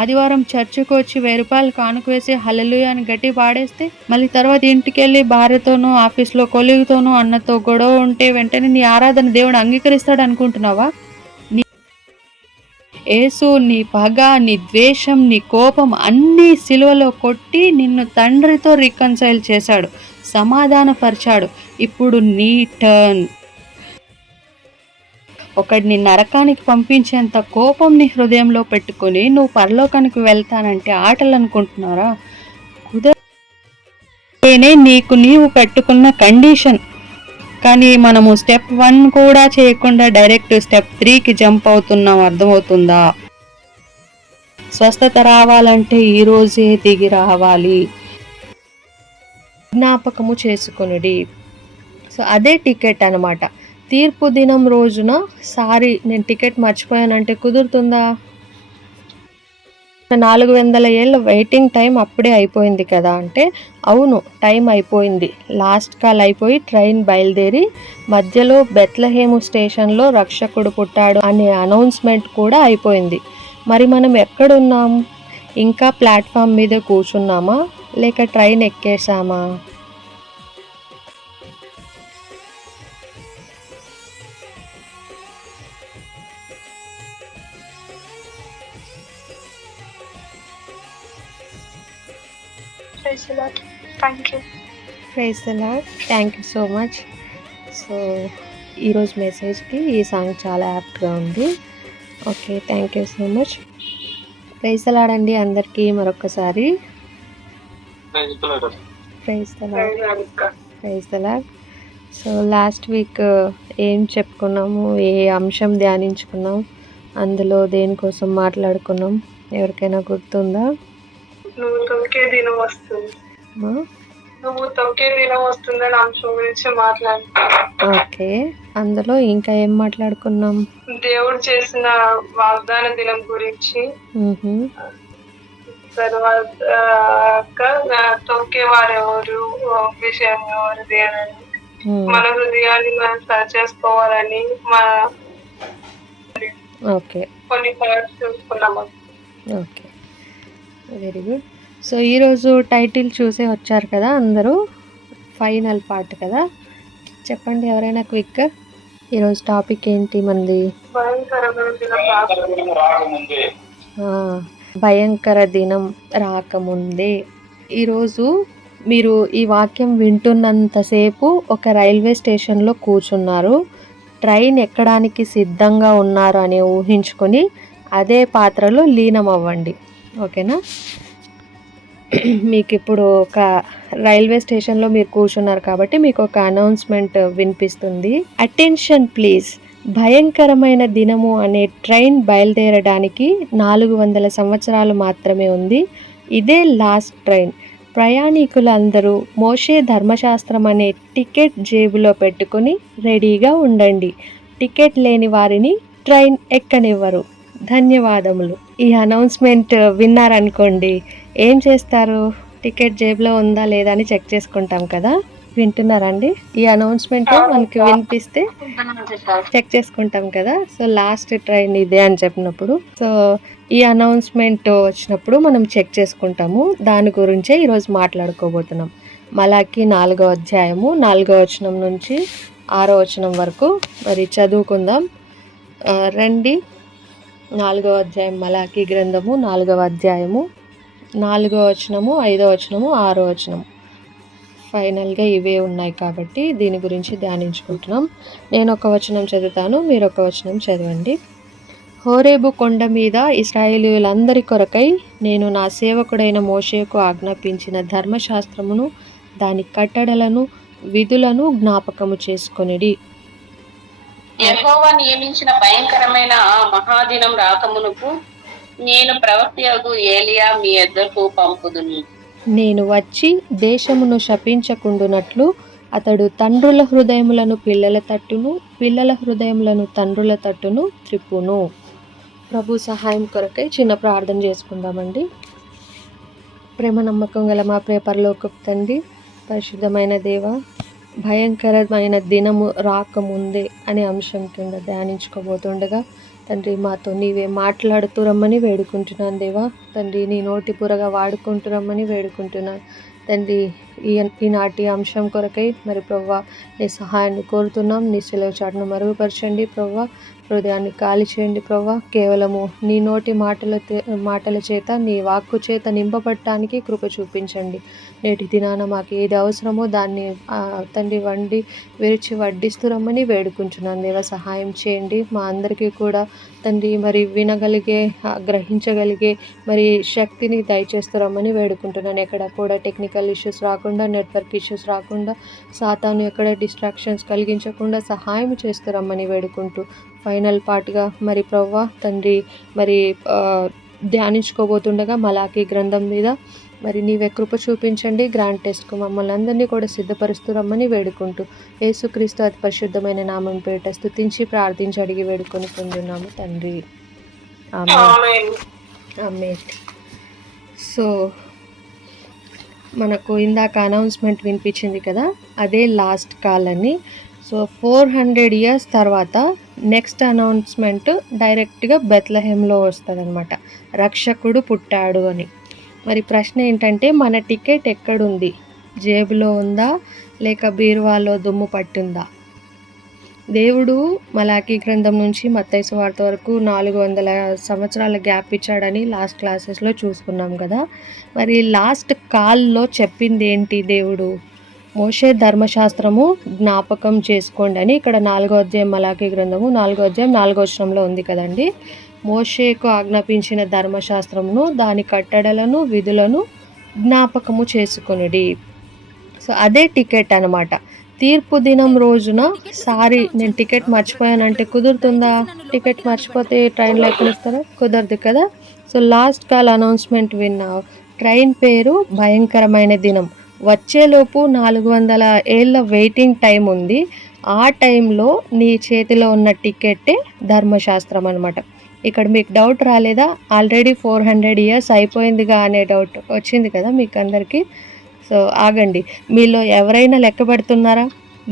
ఆదివారం చర్చికి వచ్చి ₹1000 కానుక వేసి హల్లెలూయా అని గట్టి పాడేస్తే, మళ్ళీ తర్వాత ఇంటికెళ్ళి భార్యతోనూ, ఆఫీస్‌లో కొలీగ్‌తోనూ, అన్నతో గొడవ ఉంటే వెంటనే నీ ఆరాధన దేవుడు అంగీకరిస్తాడు అనుకుంటున్నావా? యేసు నీ పగ, నీ ద్వేషం, నీ కోపం అన్నీ సిలువలో కొట్టి నిన్ను తండ్రితో రికన్సైల్ చేశాడు, సమాధానపరిచాడు. ఇప్పుడు నీ టర్న్. ఒకడిని నరకానికి పంపించేంత కోపం నీ హృదయంలో పెట్టుకొని నువ్వు పరలోకానికి వెళ్తానంటే ఆటలు అనుకుంటున్నారా? కుదరనే నీకు నీవు పెట్టుకున్న కండిషన్. కానీ మనము స్టెప్ 1 కూడా చేయకుండా డైరెక్ట్ స్టెప్ 3కి జంప్ అవుతున్నాం. అర్థమవుతుందా? స్వస్థత రావాలంటే ఈరోజే దిగి రావాలి. జ్ఞాపకము చేసుకొనుడి. సో అదే టికెట్ అనమాట. తీర్పు దినం రోజున సారీ నేను టికెట్ మర్చిపోయానంటే కుదురుతుందా? 400 ఏళ్ళ వెయిటింగ్ టైం అప్పుడే అయిపోయింది కదా అంటే, అవును టైం అయిపోయింది. లాస్ట్ కాల్ అయిపోయి ట్రైన్ బయలుదేరి మధ్యలో బెత్లెహేము స్టేషన్లో రక్షకుడు పుట్టాడు అనే అనౌన్స్మెంట్ కూడా అయిపోయింది. మరి మనం ఎక్కడున్నాం? ఇంకా ప్లాట్ఫామ్ మీద కూర్చున్నామా లేక ట్రైన్ ఎక్కేసామా? Praise the Lord. Thank you so much. So ఈరోజు మెసేజ్కి ఈ సాంగ్ చాలా యాప్ట్గా ఉంది. Okay, thank you so much. Praise the Lord అండి అందరికీ మరొకసారి. Praise the Lord. So last week ఏం చెప్పుకున్నాము, ఏ అంశం ధ్యానించుకున్నాం, అందులో దేనికోసం మాట్లాడుకున్నాం, ఎవరికైనా గుర్తుందా? నువ్వు తొక్కే దినం వస్తుందని అంశం గురించి ఓకే, అందులో ఇంకా ఏం మాట్లాడుకున్నాం? దేవుడు చేసిన వాగ్దాన దినం గురించి, తర్వాత తొక్కేవారెవరు, విషయం ఎవరిది అని, మన హృదయాన్ని మనం సరి చేసుకోవాలని ఓకే కొన్ని పాయింట్స్ చూసుకున్నాము. Okay, very good. సో ఈరోజు టైటిల్ చూసే వచ్చారు కదా అందరూ, ఫైనల్ పార్ట్ కదా. చెప్పండి ఎవరైనా క్విక్గా, ఈరోజు టాపిక్ ఏంటి మనది? భయంకర దినం రాకముందే. ఈరోజు మీరు ఈ వాక్యం వింటున్నంతసేపు ఒక రైల్వే స్టేషన్లో కూర్చున్నారు, ట్రైన్ ఎక్కడానికి సిద్ధంగా ఉన్నారు అని ఊహించుకొని అదే పాత్రలో లీనం అవ్వండి. ఓకేనా? మీకు ఇప్పుడు ఒక రైల్వే స్టేషన్లో మీరు కూర్చున్నారు కాబట్టి మీకు ఒక అనౌన్స్మెంట్ వినిపిస్తుంది. అటెన్షన్ ప్లీజ్, భయంకరమైన దినము అనే ట్రైన్ బయలుదేరడానికి 400 సంవత్సరాలు మాత్రమే ఉంది. ఇదే లాస్ట్ ట్రైన్. ప్రయాణికులందరూ మోషే ధర్మశాస్త్రం అనే టికెట్ జేబులో పెట్టుకుని రెడీగా ఉండండి. టికెట్ లేని వారిని ట్రైన్ ఎక్కనివ్వరు. ధన్యవాదములు. ఈ అనౌన్స్మెంట్ విన్నారనుకోండి, ఏం చేస్తారు? టికెట్ జేబులో ఉందా లేదా అని చెక్ చేసుకుంటాం కదా. వింటున్నారండి? ఈ అనౌన్స్మెంట్ మనకి వినిపిస్తే చెక్ చేసుకుంటాం కదా. సో లాస్ట్ ట్రైన్ ఇదే అని చెప్పినప్పుడు, సో ఈ అనౌన్స్మెంట్ వచ్చినప్పుడు మనం చెక్ చేసుకుంటాము. దాని గురించే ఈరోజు మాట్లాడుకోబోతున్నాం. మలాకి 4వ అధ్యాయము 4వ వచనం నుంచి 6వ వచనం వరకు మరి చదువుకుందాం రండి. 4వ అధ్యాయం మలాకి గ్రంథము 4వ అధ్యాయము 4వ వచనము, 5వ వచనము, 6వ వచనం. ఫైనల్గా ఇవే ఉన్నాయి కాబట్టి దీని గురించి ధ్యానించుకుంటున్నాం. నేను ఒక వచనం చదువుతాను, మీరు ఒక వచనం చదవండి. హోరేబు కొండ మీద ఇశ్రాయేలీయులందరి కొరకై నేను నా సేవకుడైన మోషేకు ఆజ్ఞాపించిన ధర్మశాస్త్రమును, దాని కట్టడలను, విధులను జ్ఞాపకము చేసుకొనిడి. యెహోవా నియమించిన భయంకరమైన ఆ మహాదినం రాకమునుపు నేను ప్రవక్తయగు ఏలియా మీ యొద్దకు పంపుదును. నేను వచ్చి దేశమును శపించకుండునట్లు అతడు తండ్రుల హృదయములను పిల్లల తట్టును, పిల్లల హృదయములను తండ్రుల తట్టును త్రిప్పును. ప్రభు సహాయం కొరకై చిన్న ప్రార్థన చేసుకుందామండి. ప్రేమ నమ్మకం గల మా ప్రియ పరలోకపు తండ్రి, పరిశుద్ధమైన దేవ, భయంకరమైన దినము రాకముందే అనే అంశం కింద ధ్యానించుకోబోతుండగా తండ్రి మాతో నీవే మాట్లాడుతూ రమ్మని వేడుకుంటున్నాను దేవా. తండ్రి నీ నోటి పురగా వాడుకుంటూ రమ్మని వేడుకుంటున్నాను తండ్రి. ఈనాటి అంశం కొరకై మరి ప్రవ్వా నీ సహాయాన్ని కోరుతున్నాం. నీ సెలవు చాటును మరుగుపరచండి ప్రవ్వా. హృదయాన్ని ఖాళీ చేయండి ప్రవ్వా. కేవలము నీ నోటి మాటల చేత నీ వాక్కు చేత నింపబడటానికి కృప చూపించండి. నేటి దినాన మాకు ఏది అవసరమో దాన్ని తండ్రి వండి విరిచి వడ్డిస్తూ రమ్మని వేడుకుంటున్నాను దేవా. సహాయం చేయండి మా అందరికీ కూడా తండ్రి. మరి వినగలిగే గ్రహించగలిగే మరి శక్తిని దయచేస్తూ రమ్మని వేడుకుంటున్నాను. ఎక్కడ కూడా టెక్నికల్ ఇష్యూస్ రాకుండా, నెట్వర్క్ ఇష్యూస్ రాకుండా, సాతాను ఎక్కడ డిస్ట్రాక్షన్స్ కలిగించకుండా సహాయం చేస్తూ రమ్మని వేడుకుంటూ ఫైనల్ పార్ట్గా మరి ప్రవ్వా తండ్రి మరి ధ్యానించుకోబోతుండగా మలాకీ గ్రంథం మీద మరి నీవే కృప చూపించండి. గ్రాండ్ టెస్ట్కు మమ్మల్ని అందరినీ కూడా సిద్ధపరుస్తూ రమ్మని వేడుకుంటూ యేసుక్రీస్తు అతి పరిశుద్ధమైన నామం పేరిట స్తుతించి ప్రార్థించి అడిగి వేడుకొని పొందున్నాము తండ్రి. ఆమేన్. ఆమేన్. సో మనకు ఇందాక అనౌన్స్మెంట్ వినిపించింది కదా, అదే లాస్ట్ కాల్ అని. సో 400 years తర్వాత నెక్స్ట్ అనౌన్స్మెంట్ డైరెక్ట్గా బెత్లెహేంలో వస్తుందన్నమాట. రక్షకుడు పుట్టాడు అని. మరి ప్రశ్న ఏంటంటే మన టికెట్ ఎక్కడుంది? జేబులో ఉందా లేక బీరువాలో దుమ్ము పట్టిందా? దేవుడు మలాకీ గ్రంథం నుంచి మత్తయి సువార్త వరకు 400 సంవత్సరాల గ్యాప్ ఇచ్చాడని లాస్ట్ క్లాసెస్లో చూసుకున్నాం కదా. మరి లాస్ట్ కాల్లో చెప్పింది ఏంటి దేవుడు? మోషే ధర్మశాస్త్రము జ్ఞాపకం చేసుకోండి అని ఇక్కడ 4వ అధ్యాయం మలాకీ గ్రంథము 4వ అధ్యాయం 4వ వచనంలో ఉంది కదండి. మోషేకు ఆజ్ఞాపించిన ధర్మశాస్త్రమును దాని కట్టడలను విధులను జ్ఞాపకము చేసుకొనుడి. సో అదే టికెట్ అనమాట. తీర్పు దినం రోజున నేను టికెట్ మర్చిపోయానంటే కుదురుతుందా? టికెట్ మర్చిపోతే ట్రైన్లో ఎక్కడిస్తారా? కుదరదు కదా. సో లాస్ట్ కాల్ అనౌన్స్మెంట్ విన్నావు. ట్రైన్ పేరు భయంకరమైన దినం. వచ్చేలోపు 400 ఏళ్ళ వెయిటింగ్ టైం ఉంది. ఆ టైంలో నీ చేతిలో ఉన్న టికెట్టే ధర్మశాస్త్రం అనమాట. ఇక్కడ మీకు డౌట్ రాలేదా? ఆల్రెడీ 400 years అయిపోయిందిగా అనే డౌట్ వచ్చింది కదా మీకు అందరికీ. సో ఆగండి, మీలో ఎవరైనా లెక్క పెడుతున్నారా?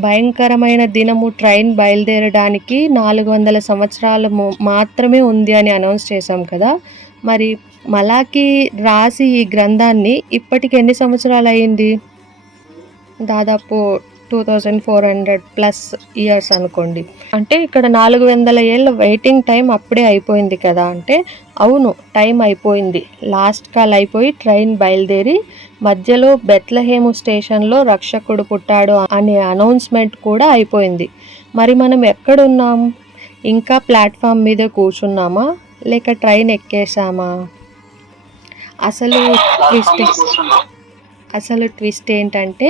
భయంకరమైన దినము ట్రైన్ బయలుదేరడానికి 400 సంవత్సరాలు మాత్రమే ఉంది అని అనౌన్స్ చేశాం కదా. మరి మలాకీ రాసి ఈ గ్రంథాన్ని ఇప్పటికి ఎన్ని సంవత్సరాలు అయింది? దాదాపు 2400+ years అనుకోండి. అంటే ఇక్కడ 400 ఏళ్ళ వెయిటింగ్ టైం అప్పుడే అయిపోయింది కదా అంటే అవును, టైం అయిపోయింది. లాస్ట్ కాల్ అయిపోయి ట్రైన్ బయలుదేరి మధ్యలో బెత్లెహేము స్టేషన్లో రక్షకుడు పుట్టాడు అనే అనౌన్స్మెంట్ కూడా అయిపోయింది. మరి మనం ఎక్కడున్నాం? ఇంకా ప్లాట్ఫామ్ మీద కూర్చున్నామా లేక ట్రైన్ ఎక్కేసామా? అసలు ట్విస్ట్ ఏంటంటే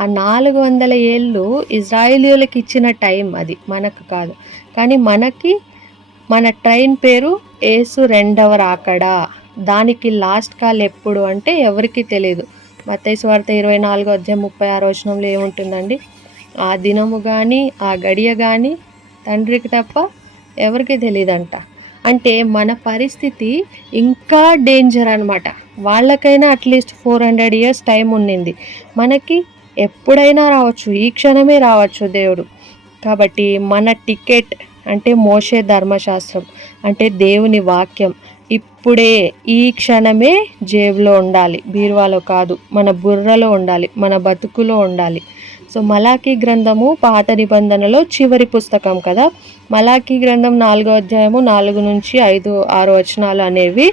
ఆ 400 ఏళ్ళు ఇజ్రాయేలీయులకు ఇచ్చిన టైం, అది మనకు కాదు. కానీ మన ట్రైన్ పేరు యేసు రెండవ రాకడ. దానికి లాస్ట్ కాల్ ఎప్పుడు అంటే ఎవరికి తెలియదు. మత్తయి సువార్త 24వ అధ్యాయం 36వ వచనంలో ఏముంటుందండి? ఆ దినము కానీ ఆ గడియ కానీ తండ్రికి తప్ప ఎవరికి తెలియదంట. అంటే మన పరిస్థితి ఇంకా డేంజర్ అనమాట. వాళ్ళకైనా అట్లీస్ట్ 400 years టైం ఉండింది, మనకి ఎప్పుడైనా రావచ్చు, ఈ క్షణమే రావచ్చు దేవుడు. కాబట్టి మన టికెట్ అంటే మోషే ధర్మశాస్త్రం అంటే దేవుని వాక్యం ఇప్పుడే ఈ క్షణమే జేబులో ఉండాలి, బీరువాలో కాదు. మన బుర్రలో ఉండాలి, మన బతుకులో ఉండాలి. సో మలాకీ గ్రంథము పాత నిబంధనలో చివరి పుస్తకం కదా. మలాకీ గ్రంథం 4వ అధ్యాయము 4 నుంచి 5, 6 వచనాలు అనేవి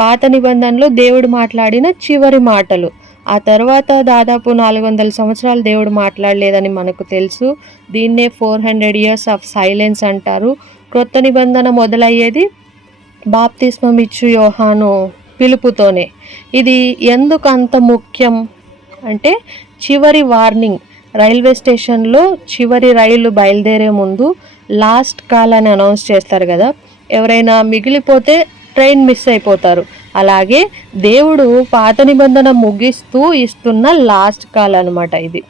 పాత నిబంధనలో దేవుడు మాట్లాడిన చివరి మాటలు. ఆ తర్వాత దాదాపు 400 సంవత్సరాలు దేవుడు మాట్లాడలేదని మనకు తెలుసు. దీన్నే 400 years ఆఫ్ సైలెన్స్ అంటారు. క్రొత్త నిబంధన మొదలయ్యేది బాప్తిస్మం ఇచ్చు యోహాను పిలుపుతోనే. ఇది ఎందుకు అంత ముఖ్యం అంటే చివరి వార్నింగ్. రైల్వే స్టేషన్లో చివరి రైలు బయలుదేరే ముందు లాస్ట్ కాల్ అని అనౌన్స్ చేస్తారు కదా. ఎవరైనా మిగిలిపోతే ట్రైన్ మిస్ అయిపోతారు. అలాగే దేవుడు పాత నిబంధన ముగిస్తూ ఇస్తున్న లాస్ట్ కాల్ అనమాట ఇది.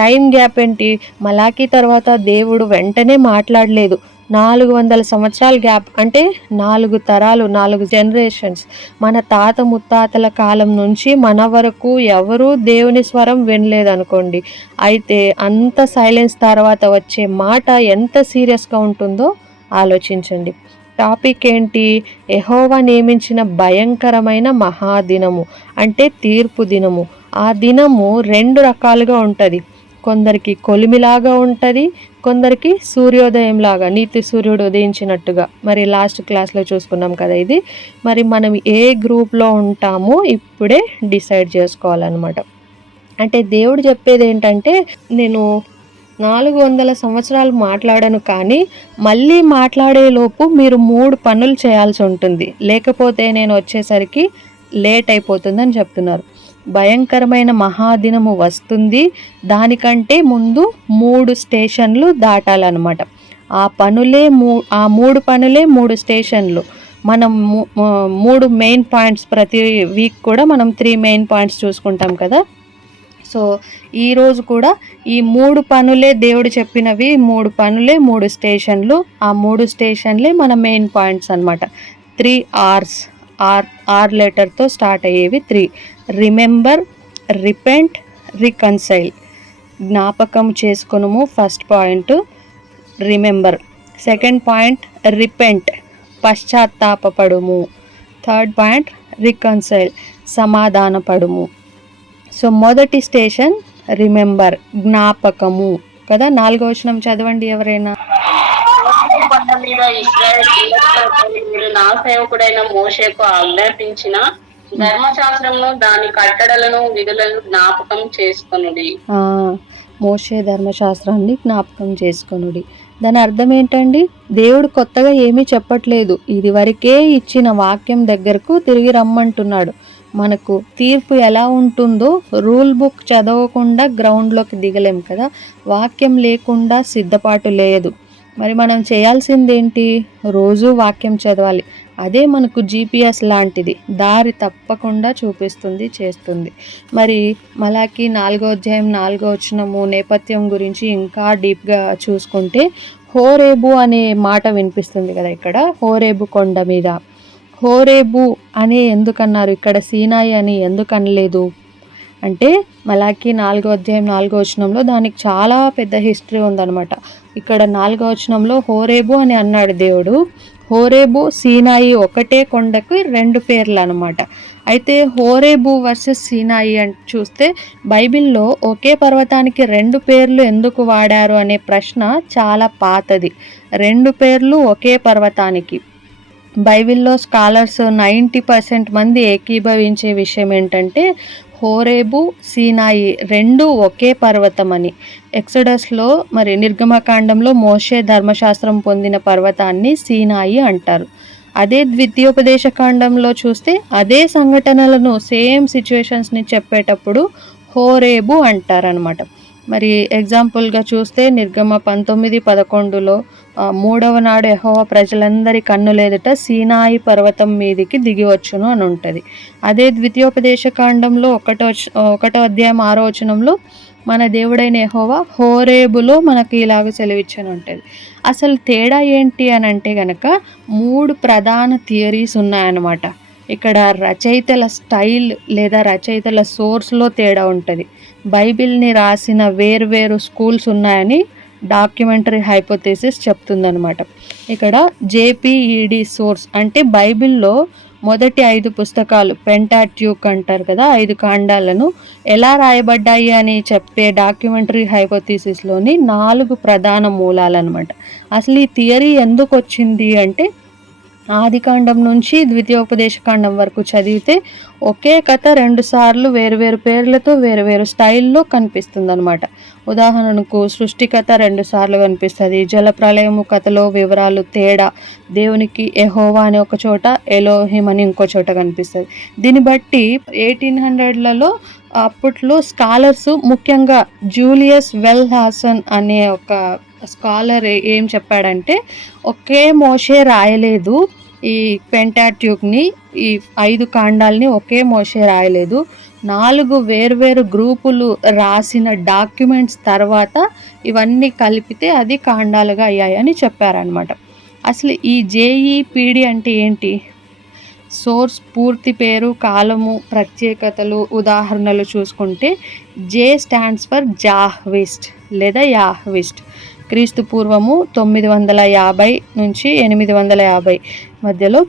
టైం గ్యాప్ ఏంటి? మలాకీ తర్వాత దేవుడు వెంటనే మాట్లాడలేదు. 400 సంవత్సరాల గ్యాప్ అంటే 4 తరాలు, 4 జనరేషన్స్. మన తాత ముత్తాతల కాలం నుంచి మన వరకు ఎవరూ దేవుని స్వరం వినలేదనుకోండి. అయితే అంత సైలెన్స్ తర్వాత వచ్చే మాట ఎంత సీరియస్గా ఉంటుందో ఆలోచించండి. టాపిక్ ఏంటి? యెహోవా నియమించిన భయంకరమైన మహాదినము అంటే తీర్పు దినము. ఆ దినము 2 రకాలుగా ఉంటుంది. కొందరికి కొలిమిలాగా ఉంటుంది, కొందరికి సూర్యోదయంలాగా నీతి సూర్యుడు ఉదయించినట్టుగా. మరి లాస్ట్ క్లాస్లో చూసుకున్నాం కదా ఇది. మరి మనం ఏ గ్రూప్లో ఉంటామో ఇప్పుడే డిసైడ్ చేసుకోవాలన్నమాట. అంటే దేవుడు చెప్పేది ఏంటంటే, నేను 400 సంవత్సరాలు మాట్లాడను, కానీ మళ్ళీ మాట్లాడేలోపు మీరు 3 పనులు చేయాల్సి ఉంటుంది, లేకపోతే నేను వచ్చేసరికి లేట్ అయిపోతుందని చెప్తున్నారు. భయంకరమైన మహాదినము వస్తుంది, దానికంటే ముందు 3 స్టేషన్లు దాటాలన్నమాట. ఆ 3 పనులే 3 స్టేషన్లు. మనం 3 మెయిన్ పాయింట్స్, ప్రతి వీక్ కూడా మనం 3 మెయిన్ పాయింట్స్ చూసుకుంటాం కదా. సో ఈరోజు కూడా ఈ 3 పనులే దేవుడు చెప్పినవి, 3 పనులే 3 స్టేషన్లు. ఆ 3 స్టేషన్లే మన మెయిన్ పాయింట్స్ అనమాట. 3 R's, ఆర్ లెటర్తో స్టార్ట్ అయ్యేవి 3. Remember, repent, reconcile. జ్ఞాపకం చేసుకొనుము first point, remember. Second point repent, పశ్చాత్తాపపడుము. థర్డ్ పాయింట్ రికన్సైల్, సమాధానపడుము. సో మొదటి స్టేషన్ రిమెంబర్, జ్ఞాపకము కదా. 4వ వచనం చదవండి ఎవరైనా. కొండ మీద ఇశ్రాయేలు నా సేవకుడైన మోషేకు ఆజ్ఞాపించిన ధర్మశాస్త్రమును దాని కట్టడలను విధులను జ్ఞాపకం చేసుకొనుడి. మోషే ధర్మశాస్త్రాన్ని జ్ఞాపకం చేసుకొనుడి. దాని అర్థం ఏంటండి? దేవుడు కొత్తగా ఏమీ చెప్పట్లేదు, ఇది వరకే ఇచ్చిన వాక్యం దగ్గరకు తిరిగి రమ్మంటున్నాడు. మనకు తీర్పు ఎలా ఉంటుందో, రూల్ బుక్ చదవకుండా గ్రౌండ్లోకి దిగలేం కదా. వాక్యం లేకుండా సిద్ధపాటు లేదు. మరి మనం చేయాల్సిందేంటి? రోజు వాక్యం చదవాలి. అదే మనకు GPS లాంటిది, దారి తప్పకుండా చూపిస్తుంది, చేస్తుంది. మరి మలాకి 4వ అధ్యాయం 4వ వచనము నేపథ్యం గురించి ఇంకా డీప్గా చూసుకుంటే, హోరేబు అనే మాట వినిపిస్తుంది కదా ఇక్కడ. హోరేబు కొండ మీద. హోరేబు అని ఎందుకన్నారు ఇక్కడ? సీనాయి అని ఎందుకు అనలేదు అంటే, మలాకి 4వ అధ్యాయం 4వ వచనంలో దానికి చాలా పెద్ద హిస్టరీ ఉందన్నమాట. ఇక్కడ 4వ వచనంలో హోరేబు అని అన్నాడు దేవుడు. హోరేబు, సీనాయి ఒకటే కొండకు 2 పేర్లు అనమాట. అయితే హోరేబు వర్సెస్ సీనాయి అని చూస్తే, బైబిల్లో ఒకే పర్వతానికి 2 పేర్లు ఎందుకు వాడారు అనే ప్రశ్న చాలా పాతది. 2 పేర్లు ఒకే పర్వతానికి. బైబిల్లో స్కాలర్స్ 90% మంది ఏకీభవించే విషయం ఏంటంటే, హోరేబు, సీనాయి 2 ఒకే పర్వతం అని. ఎక్సడస్లో, మరి నిర్గమకాండంలో మోషే ధర్మశాస్త్రం పొందిన పర్వతాన్ని సీనాయి అంటారు. అదే ద్వితీయోపదేశకాండంలో చూస్తే అదే సంఘటనలను, సేమ్ సిచ్యువేషన్స్ని చెప్పేటప్పుడు హోరేబు అంటారనమాట. మరి ఎగ్జాంపుల్గా చూస్తే నిర్గమ 19:11లో 3వ నాడు యెహోవా ప్రజలందరి కన్నులెదుట సీనాయి పర్వతం మీదికి దిగివచ్చును అని ఉంటుంది. అదే ద్వితీయోపదేశకాండంలో 1వ అధ్యాయం 6వ వచనంలో మన దేవుడైన యెహోవా హోరేబులో మనకి ఇలాగ సెలవిచ్చని ఉంటుంది. అసలు తేడా ఏంటి అని అంటే గనక 3 ప్రధాన థియరీస్ ఉన్నాయన్నమాట. ఇక్కడ రచయితల స్టైల్ లేదా రచయితల సోర్స్లో తేడా ఉంటుంది. బైబిల్ని రాసిన వేర్వేరు స్కూల్స్ ఉన్నాయని డాక్యుమెంటరీ హైపోథెసిస్ చెప్తుందనమాట. ఇక్కడ JPED సోర్స్ అంటే బైబిల్లో మొదటి 5 పుస్తకాలు, పెంటాట్యూక్ అంటారు కదా, 5 కాండాలను ఎలా రాయబడ్డాయి అని చెప్పే డాక్యుమెంటరీ హైపోథెసిస్లోని 4 ప్రధాన మూలాలన్నమాట. అసలు ఈ థియరీ ఎందుకు వచ్చింది అంటే, ఆదికాండం నుంచి ద్వితీయోపదేశకాండం వరకు చదివితే ఒకే కథ 2 సార్లు వేరువేరు పేర్లతో వేరువేరు స్టైల్లో కనిపిస్తుంది అనమాట. ఉదాహరణకు సృష్టి కథ 2 సార్లు కనిపిస్తుంది, జలప్రలయము కథలో వివరాలు తేడా, దేవునికి యెహోవా అని ఒక చోట, ఎలోహిం అని ఇంకో చోట కనిపిస్తుంది. దీన్ని బట్టి 1800లలో అప్పట్లో స్కాలర్స్, ముఖ్యంగా జూలియస్ వెల్ హాసన్ అనే ఒక స్కాలర్ ఏం చెప్పాడంటే, ఒకే మోషే రాయలేదు ఈ పెంటాట్యూక్ని, ఈ 5 కాండాల్ని ఒకే మోషే రాయలేదు, 4 వేర్వేరు గ్రూపులు రాసిన డాక్యుమెంట్స్ తర్వాత ఇవన్నీ కలిపితే అది కాండాలుగా అయ్యాయని చెప్పారనమాట. అసలు ఈ JEPD అంటే ఏంటి? సోర్స్ పూర్తి పేరు, కాలము, ప్రత్యేకతలు, ఉదాహరణలు చూసుకుంటే, J స్టాండ్స్ ఫర్ జాహ్విస్ట్ లేదా యాహ్విస్ట్. క్రీస్తు పూర్వము 950 నుంచి 850 మధ్యలో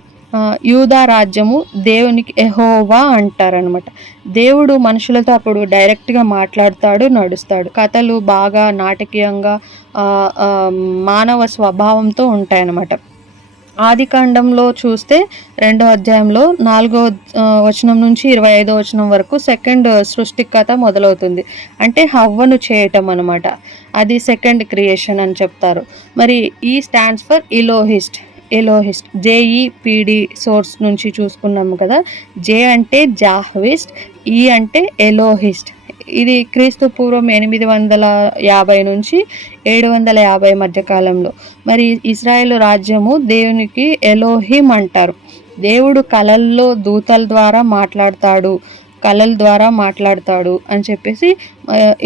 యూదా రాజ్యము దేవునికి యెహోవా అంటారనమాట. దేవుడు మనుషులతో అప్పుడు డైరెక్ట్గా మాట్లాడతాడు, నడుస్తాడు. కథలు బాగా నాటకీయంగా మానవ స్వభావంతో ఉంటాయన్నమాట. ఆదికాండంలో చూస్తే 2వ అధ్యాయంలో 4వ వచనం నుంచి 25వ వచనం వరకు సెకండ్ సృష్టి కథ మొదలవుతుంది. అంటే హవ్వను చేయటం అనమాట. అది సెకండ్ క్రియేషన్ అని చెప్తారు. మరి ఈ స్టాండ్స్ ఫర్ ఎలోహిస్ట్ జేఈపిడి సోర్స్ నుంచి చూసుకున్నాము కదా. జే అంటే జాహ్విస్ట్, ఈ అంటే ఎలోహిస్ట్. ఇది క్రీస్తు పూర్వం 850 నుంచి 750 మధ్య కాలంలో. మరి ఇజ్రాయెల్ రాజ్యము దేవునికి ఎలోహిం అంటారు. దేవుడు కలల్లో దూతల ద్వారా మాట్లాడతాడు అని చెప్పేసి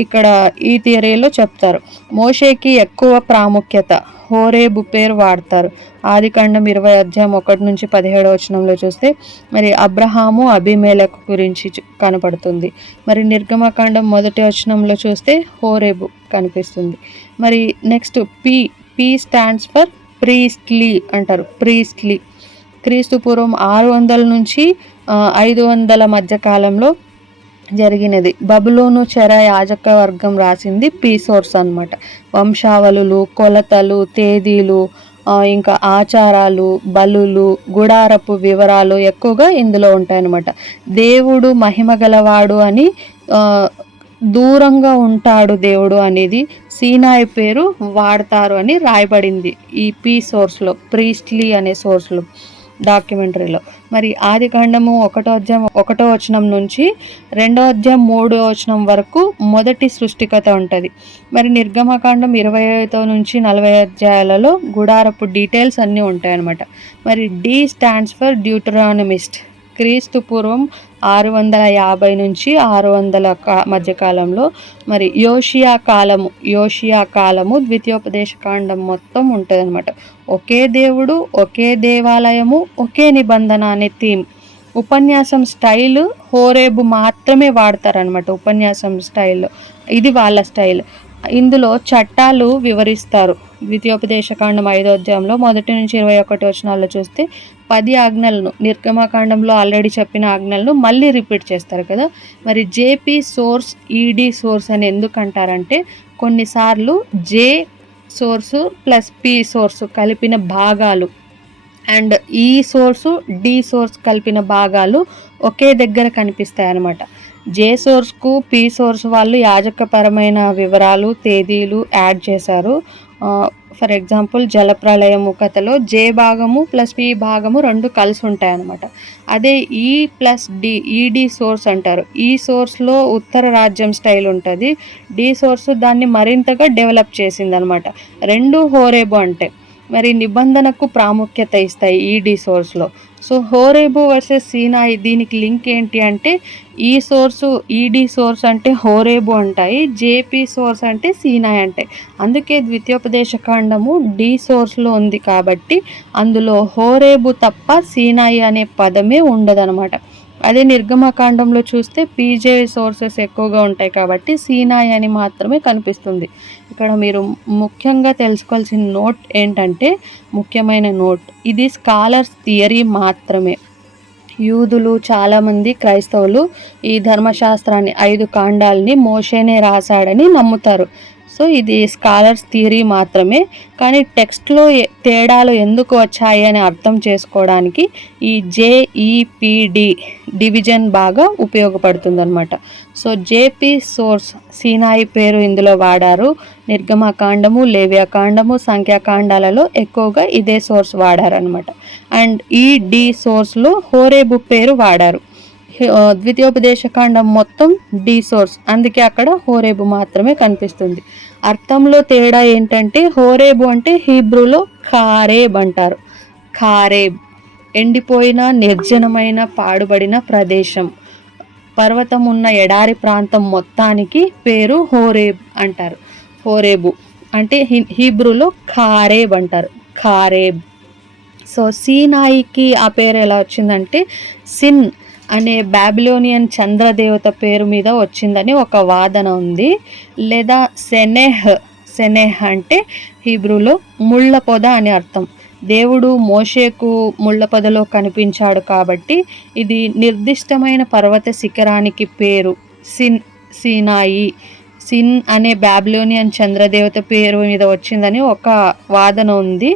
ఇక్కడ ఈ థియరీలో చెప్తారు. మోషేకి ఎక్కువ ప్రాముఖ్యత హోరేబు పేరు వాడతారు. ఆదికాండం 20 అధ్యాయం 1 నుంచి 17వ వచనంలో చూస్తే మరి అబ్రహాము అబీమెలెకు గురించి కనపడుతుంది. మరి నిర్గమకాండం 1వ వచనంలో చూస్తే హోరేబు కనిపిస్తుంది. మరి next P stands for priestly అంటారు. ప్రీస్ట్లీ క్రీస్తు పూర్వం 600 నుంచి 500 మధ్య కాలంలో జరిగినది. బబులోను చెర యాజక వర్గం రాసింది పీ సోర్స్ అనమాట. వంశావళులు, కొలతలు, తేదీలు, ఇంకా ఆచారాలు, బలులు, గుడారపు వివరాలు ఎక్కువగా ఇందులో ఉంటాయన్నమాట. దేవుడు మహిమ గలవాడు అని దూరంగా ఉంటాడు దేవుడు అనేది సీనాయి పేరు వాడతారు అని రాయబడింది ఈ పీ సోర్స్లో, ప్రీస్ట్లీ అనే సోర్స్లో, డాక్యుమెంటరీలో. మరి ఆదికాండము 1వ అధ్యాయం 1వ వచనం నుంచి 2వ అధ్యాయం 3వ వచనం వరకు మొదటి సృష్టికత ఉంటుంది. మరి నిర్గమకాండం 25 నుంచి 40 అధ్యాయాలలో గుడారపు డీటెయిల్స్ అన్నీ ఉంటాయన్నమాట. మరి డి స్టాండ్స్ ఫర్ డ్యూటరానమిస్ట్. క్రీస్తు పూర్వం 650 నుంచి 600 మధ్యకాలంలో మరి యోషియా కాలము ద్వితీయోపదేశకాండం మొత్తం ఉంటుంది అనమాట. ఒకే దేవుడు, ఒకే దేవాలయము, ఒకే నిబంధన అనే థీమ్. ఉపన్యాసం స్టైల్ హోరేబు మాత్రమే వాడతారనమాట. ఉపన్యాసం స్టైల్లో ఇది వాళ్ళ స్టైల్. ఇందులో చట్టాలు వివరిస్తారు. ద్వితీయోపదేశకాండం 5వ అధ్యాయంలో 1 నుంచి 21 వచనాల్లో చూస్తే 10 ఆజ్ఞలను, నిర్గమకాండంలో ఆల్రెడీ చెప్పిన ఆజ్ఞలను మళ్ళీ రిపీట్ చేస్తారు కదా. మరి జేపీ సోర్స్, ఈడి సోర్స్ అని ఎందుకు అంటారంటే కొన్నిసార్లు జే సోర్సు ప్లస్ పి సోర్సు కలిపిన భాగాలు అండ్ ఈ సోర్సు డి సోర్స్ కలిపిన భాగాలు ఒకే దగ్గర కనిపిస్తాయి అన్నమాట. జే సోర్స్కు పి సోర్స్ వాళ్ళు యాజకపరమైన వివరాలు, తేదీలు యాడ్ చేశారు. ఫర్ ఎగ్జాంపుల్ జలప్రళయము కథలో జే భాగము ప్లస్ పి భాగము 2 కలిసి ఉంటాయి అన్నమాట. అదే ఈ ప్లస్ డి, ఈడి సోర్స్ అంటారు. ఈ సోర్స్లో ఉత్తర రాజ్యం స్టైల్ ఉంటుంది. డి సోర్స్ దాన్ని మరింతగా డెవలప్ చేసింది అనమాట. 2 హోరేబు అంటే మరి నిబంధనకు ప్రాముఖ్యత ఇస్తాయి ఈడి సోర్స్లో. సో హోరేబు వర్సెస్ సీనాయి దీనికి లింక్ ఏంటి అంటే ఈ సోర్సు ఈడి సోర్స్ అంటే హోరేబు అంటాయి, జేపీ సోర్స్ అంటే సీనాయి అంటాయి. అందుకే ద్వితీయోపదేశకాండము డి సోర్స్లో ఉంది కాబట్టి అందులో హోరేబు తప్ప సీనాయి అనే పదమే ఉండదనమాట. అదే నిర్గమకాండంలో చూస్తే పీజే సోర్సెస్ ఎక్కువగా ఉంటాయి కాబట్టి సీనాయి అని మాత్రమే కనిపిస్తుంది. ఇక్కడ మీరు ముఖ్యంగా తెలుసుకోవాల్సిన నోట్ ఏంటంటే, ముఖ్యమైన నోట్, ఇది స్కాలర్స్ థియరీ మాత్రమే. యూదులు, చాలామంది క్రైస్తవులు ఈ ధర్మశాస్త్రాన్ని 5 కాండాలని మోషేనే రాశాడని నమ్ముతారు. సో ఇది స్కాలర్స్ థియరీ మాత్రమే. కానీ టెక్స్ట్లో తేడాలు ఎందుకు వచ్చాయి అని అర్థం చేసుకోవడానికి ఈ జేఈపిడి డివిజన్ బాగా ఉపయోగపడుతుంది అనమాట. సో జేపీ సోర్స్ సీనాయి పేరు ఇందులో వాడారు. నిర్గమకాండము, లేవ్యకాండము, సంఖ్యాకాండాలలో ఎక్కువగా ఇదే సోర్స్ వాడారనమాట. అండ్ ఈ డి సోర్స్లో హోరేబు పేరు వాడారు. ద్వితీయోపదేశకాండం మొత్తం డి సోర్స్, అందుకే అక్కడ హోరేబు మాత్రమే కనిపిస్తుంది. అర్థంలో తేడా ఏంటంటే హోరేబు అంటే హీబ్రూలో ఖారేబ్ అంటారు. ఖారేబ్ ఎండిపోయిన, నిర్జనమైన, పాడుబడిన ప్రదేశం, పర్వతం ఉన్న ఎడారి ప్రాంతం మొత్తానికి పేరు హోరేబ్ అంటారు. హోరేబు అంటే హీబ్రూలో ఖారేబ్ అంటారు. ఖారేబ్. సో సీనాయికి ఆ పేరు ఎలా వచ్చిందంటే సిన్ అనే బాబిలోనియన్ చంద్రదేవత పేరు మీద వచ్చిందని ఒక వాదన ఉంది. లేదా సెనెహ్ అంటే హీబ్రూలో ముళ్ళ పొద అని అర్థం. దేవుడు మోషేకు ముళ్ళ పొదలో కనిపించాడు కాబట్టి ఇది నిర్దిష్టమైన పర్వత శిఖరానికి పేరు సీనాయి. సిన్ అనే బాబిలోనియన్ చంద్రదేవత పేరు మీద వచ్చిందని ఒక వాదన ఉంది.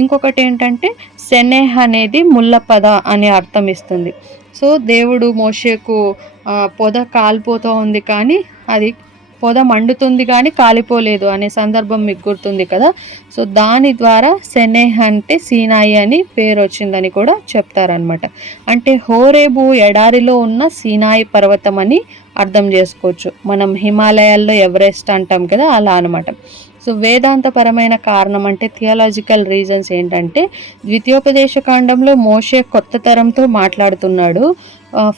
ఇంకొకటి ఏంటంటే సెనెహ్ అనేది ముళ్ళ పొద అనే అర్థం ఇస్తుంది. సో దేవుడు మోషేకు పొద కాలిపోతూ ఉంది కానీ అది పొద మండుతుంది కానీ కాలిపోలేదు అనే సందర్భం మీకు గుర్తుంది కదా. సో దాని ద్వారా సెనెహ్ అంటే సీనాయి అని పేరు వచ్చిందని కూడా చెప్తారనమాట. అంటే హోరేబు ఎడారిలో ఉన్న సీనాయి పర్వతం అని అర్థం చేసుకోవచ్చు. మనం హిమాలయాల్లో ఎవరెస్ట్ అంటాం కదా, అలా అనమాట. సో వేదాంతపరమైన కారణం అంటే థియాలజికల్ రీజన్స్ ఏంటంటే ద్వితీయోపదేశకాండంలో మోషే కొత్త తరంతో మాట్లాడుతున్నాడు.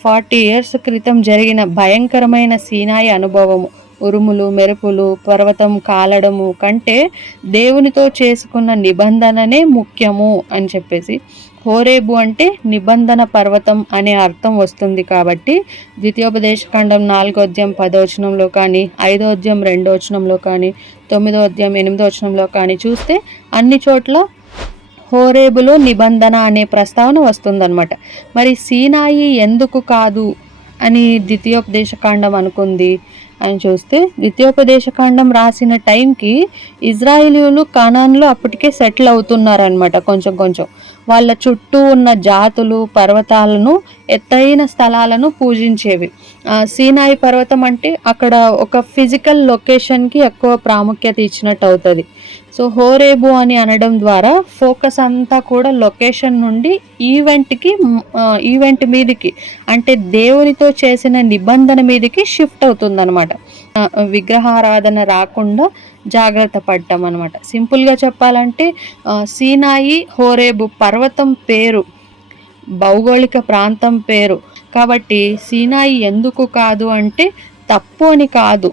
40 years క్రితం జరిగిన భయంకరమైన సీనాయి అనుభవము, ఉరుములు మెరుపులు పర్వతం కాలడము కంటే దేవునితో చేసుకున్న నిబంధననే ముఖ్యము అని చెప్పేసి, హోరేబు అంటే నిబంధన పర్వతం అనే అర్థం వస్తుంది. కాబట్టి ద్వితీయోపదేశకాండం 4వ అధ్యాయం 10వ వచనంలో కానీ, 5వ అధ్యాయం 2వ వచనంలో కానీ, 9వ అధ్యాయం 8వ వచనంలో కానీ చూస్తే అన్ని చోట్ల హోరేబులో నిబంధన అనే ప్రస్తావన వస్తుందన్నమాట. మరి సీనాయి ఎందుకు కాదు అని ద్వితీయోపదేశకాండం అనుకుంది అని చూస్తే, ద్వితీయోపదేశకాండం రాసిన టైంకి ఇజ్రాయేలీయులు కానాన్లో అప్పటికే సెటిల్ అవుతున్నారనమాట. కొంచెం వాళ్ళ చుట్టూ ఉన్న జాతులు పర్వతాలను ఎత్తైన స్థలాలను పూజించేవి. సీనాయి పర్వతం అంటే అక్కడ ఒక ఫిజికల్ లొకేషన్కి ఎక్కువ ప్రాముఖ్యత ఇచ్చినట్టు అవుతుంది. సో హోరేబు అని అనడం ద్వారా ఫోకస్ అంతా కూడా లొకేషన్ నుండి ఈవెంట్ మీదకి అంటే దేవునితో చేసిన నిబంధన మీదకి షిఫ్ట్ అవుతుందన్నమాట. విగ్రహారాధన రాకుండా జాగ్రత్త పడ్డాం అనమాట. సింపుల్గా చెప్పాలంటే సీనాయి హోరేబు పర్వతం పేరు, భౌగోళిక ప్రాంతం పేరు. కాబట్టి సీనాయి ఎందుకు కాదు అంటే తప్పు అని కాదు,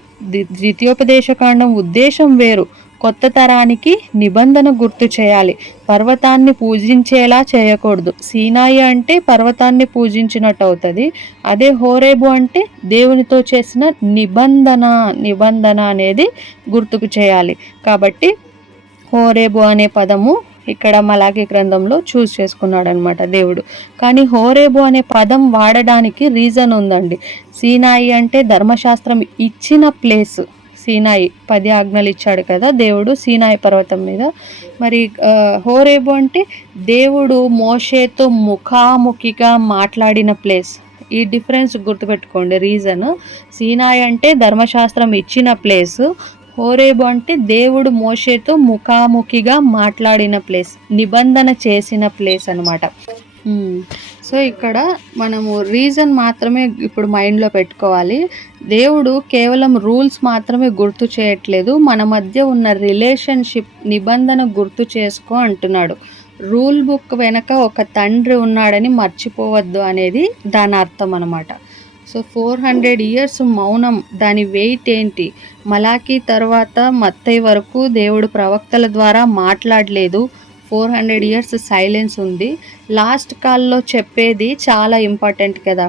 ద్వితీయోపదేశకాండం ఉద్దేశం వేరు. కొత్త తరానికి నిబంధన గుర్తు చేయాలి, పర్వతాన్ని పూజించేలా చేయకూడదు. సీనాయి అంటే పర్వతాన్ని పూజించినట్టు అవుతుంది. అదే హోరేబు అంటే దేవునితో చేసిన నిబంధన అనేది గుర్తుకు చేయాలి. కాబట్టి హోరేబు అనే పదము ఇక్కడ మలాకి గ్రంథంలో చూస్ చేసుకున్నాడు అనమాట దేవుడు. కానీ హోరేబు అనే పదం వాడడానికి రీజన్ ఉందండి. సీనాయి అంటే ధర్మశాస్త్రం ఇచ్చిన ప్లేస్. సీనాయి 10 ఆజ్ఞలు ఇచ్చాడు కదా దేవుడు సీనాయి పర్వతం మీద. మరి హోరేబు అంటే దేవుడు మోషేతో ముఖాముఖిగా మాట్లాడిన ప్లేస్. ఈ డిఫరెన్స్ గుర్తుపెట్టుకోండి. రీజన్ సీనాయి అంటే ధర్మశాస్త్రం ఇచ్చిన ప్లేస్, హోరేబు అంటే దేవుడు మోషేతో ముఖాముఖిగా మాట్లాడిన ప్లేస్, నిబంధన చేసిన ప్లేస్ అనమాట. సో ఇక్కడ మనము రీజన్ మాత్రమే ఇప్పుడు మైండ్లో పెట్టుకోవాలి. దేవుడు కేవలం రూల్స్ మాత్రమే గుర్తు చేయట్లేదు, మన మధ్య ఉన్న రిలేషన్షిప్ నిబంధన గుర్తు చేసుకో అంటున్నాడు. రూల్ బుక్ వెనక ఒక తండ్రి ఉన్నాడని మర్చిపోవద్దు అనేది దాని అర్థం అనమాట. సో 400 years మౌనం, దాని వెయిట్ ఏంటి? మలాకి తర్వాత మత్తయి వరకు దేవుడు ప్రవక్తల ద్వారా మాట్లాడలేదు. 400 years సైలెన్స్ ఉంది. లాస్ట్ కాల్లో చెప్పేది చాలా ఇంపార్టెంట్ కదా.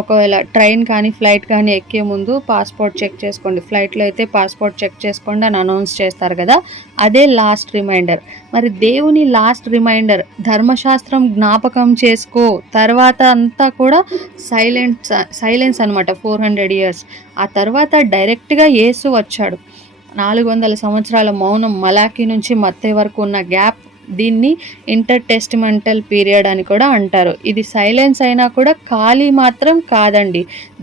ఒకవేళ ట్రైన్ కానీ ఫ్లైట్ కానీ ఎక్కే ముందు పాస్పోర్ట్ చెక్ చేసుకోండి, ఫ్లైట్లో అయితే పాస్పోర్ట్ చెక్ చేసుకోండి అని అనౌన్స్ చేస్తారు కదా, అదే లాస్ట్ రిమైండర్. మరి దేవుని లాస్ట్ రిమైండర్ ధర్మశాస్త్రం జ్ఞాపకం చేసుకో, తర్వాత అంతా కూడా సైలెన్స్ అనమాట 400 years. ఆ తర్వాత డైరెక్ట్గా యేసు వచ్చాడు. 400 సంవత్సరాల మౌనం, మలాకి నుంచి మత్తయి వరకు ఉన్న గ్యాప్, దీన్ని ఇంటర్ టెస్టిమెంటల్ పీరియడ్ అని కూడా అంటారు. ఇది సైలెన్స్ అయినా కూడా ఖాళీ మాత్రం కాదండి.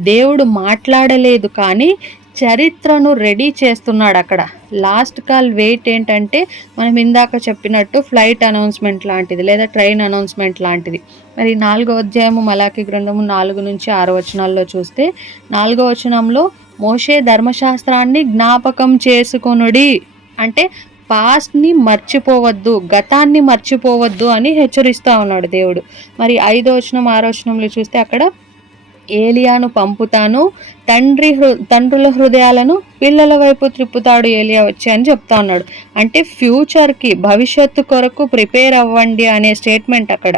దేవుడు మాట్లాడలేదు కానీ చరిత్రను రెడీ చేస్తున్నాడు అక్కడ. లాస్ట్ కాల్ వెయిట్ ఏంటంటే మనం ఇందాక చెప్పినట్టు ఫ్లైట్ అనౌన్స్మెంట్ లాంటిది లేదా ట్రైన్ అనౌన్స్మెంట్ లాంటిది. మరి 4వ అధ్యాయము మలాకి గ్రంథము 4 నుంచి 6 వచనాల్లో చూస్తే 4వ వచనంలో మోషే ధర్మశాస్త్రాన్ని జ్ఞాపకం చేసుకొనుడి అంటే పాస్ట్ని మర్చిపోవద్దు, గతాన్ని మర్చిపోవద్దు అని హెచ్చరిస్తూ ఉన్నాడు దేవుడు. మరి 5వ వచనం 6వ వచనంలో చూస్తే అక్కడ ఏలియాను పంపుతాను, తండ్రుల హృదయాలను పిల్లల వైపు త్రిప్పుతాడు ఏలియా వచ్చి అని చెప్తా ఉన్నాడు. అంటే ఫ్యూచర్కి, భవిష్యత్తు కొరకు ప్రిపేర్ అవ్వండి అనే స్టేట్మెంట్ అక్కడ.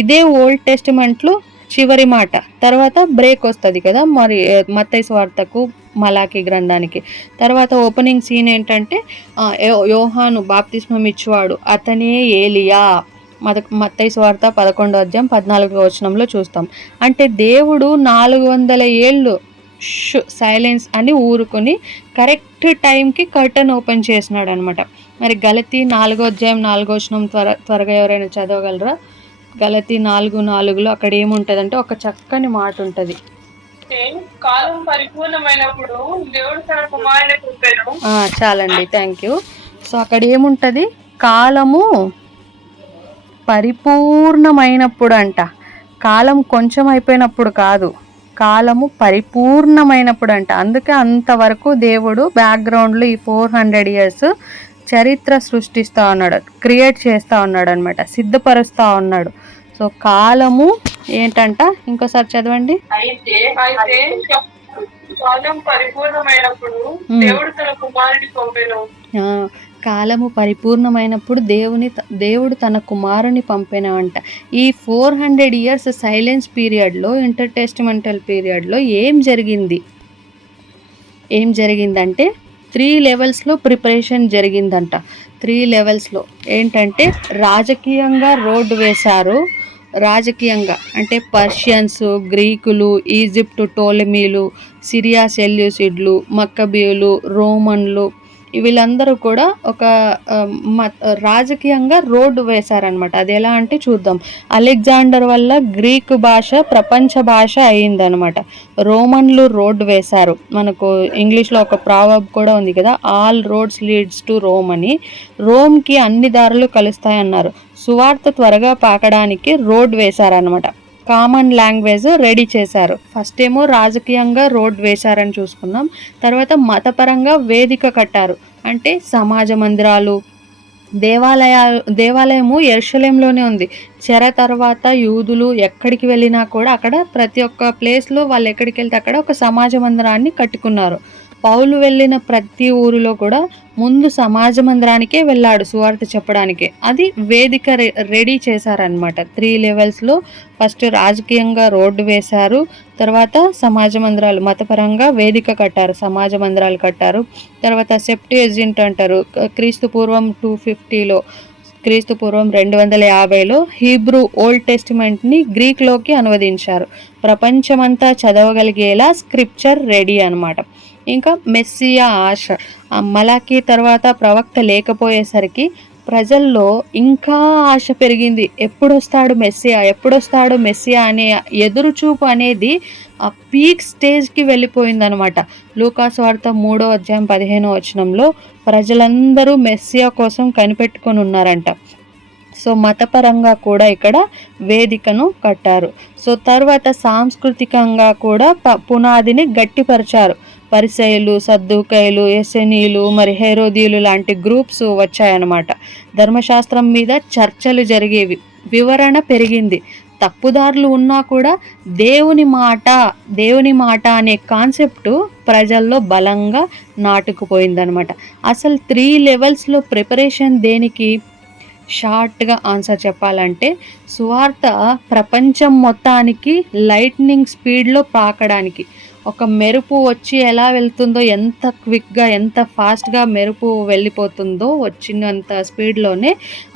ఇదే ఓల్డ్ టెస్టిమెంట్లో చివరి మాట, తర్వాత బ్రేక్ వస్తుంది కదా మరి మత్తయి సువార్తకు మలాకి గ్రంథానికి. తర్వాత ఓపెనింగ్ సీన్ ఏంటంటే యోహాను బాప్తిస్మం ఇచ్చేవాడు అతనే ఏలియా. మత్తయి సువార్త 11వ అధ్యాయం 14వ వచనంలో చూస్తాం. అంటే దేవుడు 400 ఏళ్ళు సైలెన్స్ అని ఊరుకొని కరెక్ట్ టైంకి కర్టన్ ఓపెన్ చేసినాడు అనమాట. మరి గలతీ 4వ అధ్యాయం 4వ వచనం త్వరగా ఎవరైనా చదవగలరా? గలతీ 4:4 అక్కడ ఏముంటదంటే ఒక చక్కని మాట ఉంటది. కాలం పరిపూర్ణమైనప్పుడు దేవుడు తన కుమారుని పంపెను. చాలండి, థ్యాంక్ యూ. సో అక్కడ ఏముంటది? కాలము పరిపూర్ణమైనప్పుడు అంట. కాలం కొంచెం అయిపోయినప్పుడు కాదు, కాలము పరిపూర్ణమైనప్పుడు అంట. అందుకే అంతవరకు దేవుడు బ్యాక్గ్రౌండ్లో ఈ 400 years చరిత్ర సృష్టిస్తూ ఉన్నాడు, క్రియేట్ చేస్తూ ఉన్నాడు అనమాట, సిద్ధపరుస్తూ ఉన్నాడు. సో కాలము ఏంటంట, ఇంకోసారి చదవండి. అయితే కాలం పరిపూర్ణమైనప్పుడు దేవుడు తన కుమారుని పంపెను. కాలము పరిపూర్ణమైనప్పుడు దేవుడు తన కుమారుని పంపినవంట. ఈ 400 years సైలెన్స్ పీరియడ్లో, ఇంటర్టెస్టిమెంటల్ పీరియడ్లో ఏం జరిగిందంటే 3 levelsలో ప్రిపరేషన్ జరిగిందంట. 3 levelsలో ఏంటంటే రాజకీయంగా రోడ్డు వేశారు. రాజకీయంగా అంటే పర్షియన్స్, గ్రీకులు, ఈజిప్టు టోలెమీలు, సిరియా సెల్యూసిడ్లు, మక్కబీయులు, రోమన్లు, వీళ్ళందరూ కూడా ఒక రాజకీయంగా రోడ్డు వేశారనమాట. అది ఎలా అంటే చూద్దాం. అలెగ్జాండర్ వల్ల గ్రీక్ భాష ప్రపంచ భాష అయిందనమాట. రోమన్లు రోడ్డు వేశారు. మనకు ఇంగ్లీష్లో ఒక ప్రావర్బ్ కూడా ఉంది కదా, all roads leads to Rome అని. రోమ్కి అన్ని దారులు కలుస్తాయన్నారు. సువార్త త్వరగా పాకడానికి రోడ్ వేశారనమాట. కామన్ లాంగ్వేజ్ రెడీ చేశారు. ఫస్ట్ ఏమో రాజకీయంగా రోడ్ వేశారని చూసుకున్నాం. తర్వాత మతపరంగా వేదిక కట్టారు. అంటే సమాజ మందిరాలు, దేవాలయము యెరూషలేంలోనే ఉంది. చెర తర్వాత యూదులు ఎక్కడికి వెళ్ళినా కూడా అక్కడ ప్రతి ఒక్క ప్లేస్లో వాళ్ళు ఎక్కడికి వెళ్తే అక్కడ ఒక సమాజ మందిరాన్ని కట్టుకున్నారు. పౌలు వెళ్ళిన ప్రతి ఊరిలో కూడా ముందు సమాజ మందిరానికే వెళ్ళాడు సువార్త చెప్పడానికి. అది వేదిక రెడీ చేశారనమాట. 3 levelsలో ఫస్ట్ రాజకీయంగా రోడ్డు వేశారు, తర్వాత సమాజ మందిరాలు, మతపరంగా వేదిక కట్టారు, సమాజ మందిరాలు కట్టారు. తర్వాత సెప్టుయజింట్ అంటారు, క్రీస్తు పూర్వం 250లో, క్రీస్తు పూర్వం 250లో హీబ్రూ ఓల్డ్ టెస్టిమెంట్ని గ్రీక్లోకి అనువదించారు. ప్రపంచమంతా చదవగలిగేలా స్క్రిప్చర్ రెడీ అనమాట. ఇంకా మెస్సియా ఆశ, మలాకి తర్వాత ప్రవక్త లేకపోయేసరికి ప్రజల్లో ఇంకా ఆశ పెరిగింది. ఎప్పుడొస్తాడు మెస్సియా అనే ఎదురుచూపు అనేది ఆ పీక్ స్టేజ్కి వెళ్ళిపోయిందనమాట. లూకాసు వార్త 3వ అధ్యాయం 15వ వచనంలో ప్రజలందరూ మెస్సియా కోసం కనిపెట్టుకొని ఉన్నారంట. సో మతపరంగా కూడా ఇక్కడ వేదికను కట్టారు. సో తర్వాత సాంస్కృతికంగా కూడా పునాదిని గట్టిపరిచారు. పరిసయ్యులు, సద్దూకయ్యులు, ఎసెనీలు, మరి హెరోదీయులు లాంటి గ్రూప్స్ వచ్చాయన్నమాట. ధర్మశాస్త్రం మీద చర్చలు జరిగేవి, వివరణ పెరిగింది. తప్పుదారులు ఉన్నా కూడా దేవుని మాట అనే కాన్సెప్ట్ ప్రజల్లో బలంగా నాటుకుపోయిందనమాట. అసలు 3 levelsలో ప్రిపరేషన్ దేనికి? షార్ట్గా ఆన్సర్ చెప్పాలంటే సువార్త ప్రపంచం మొత్తానికి లైట్నింగ్ స్పీడ్లో పాకడానికి. ఒక మెరుపు వచ్చి ఎలా వెళ్తుందో, ఎంత క్విక్గా ఎంత ఫాస్ట్గా మెరుపు వెళ్ళిపోతుందో వచ్చినంత స్పీడ్లోనే,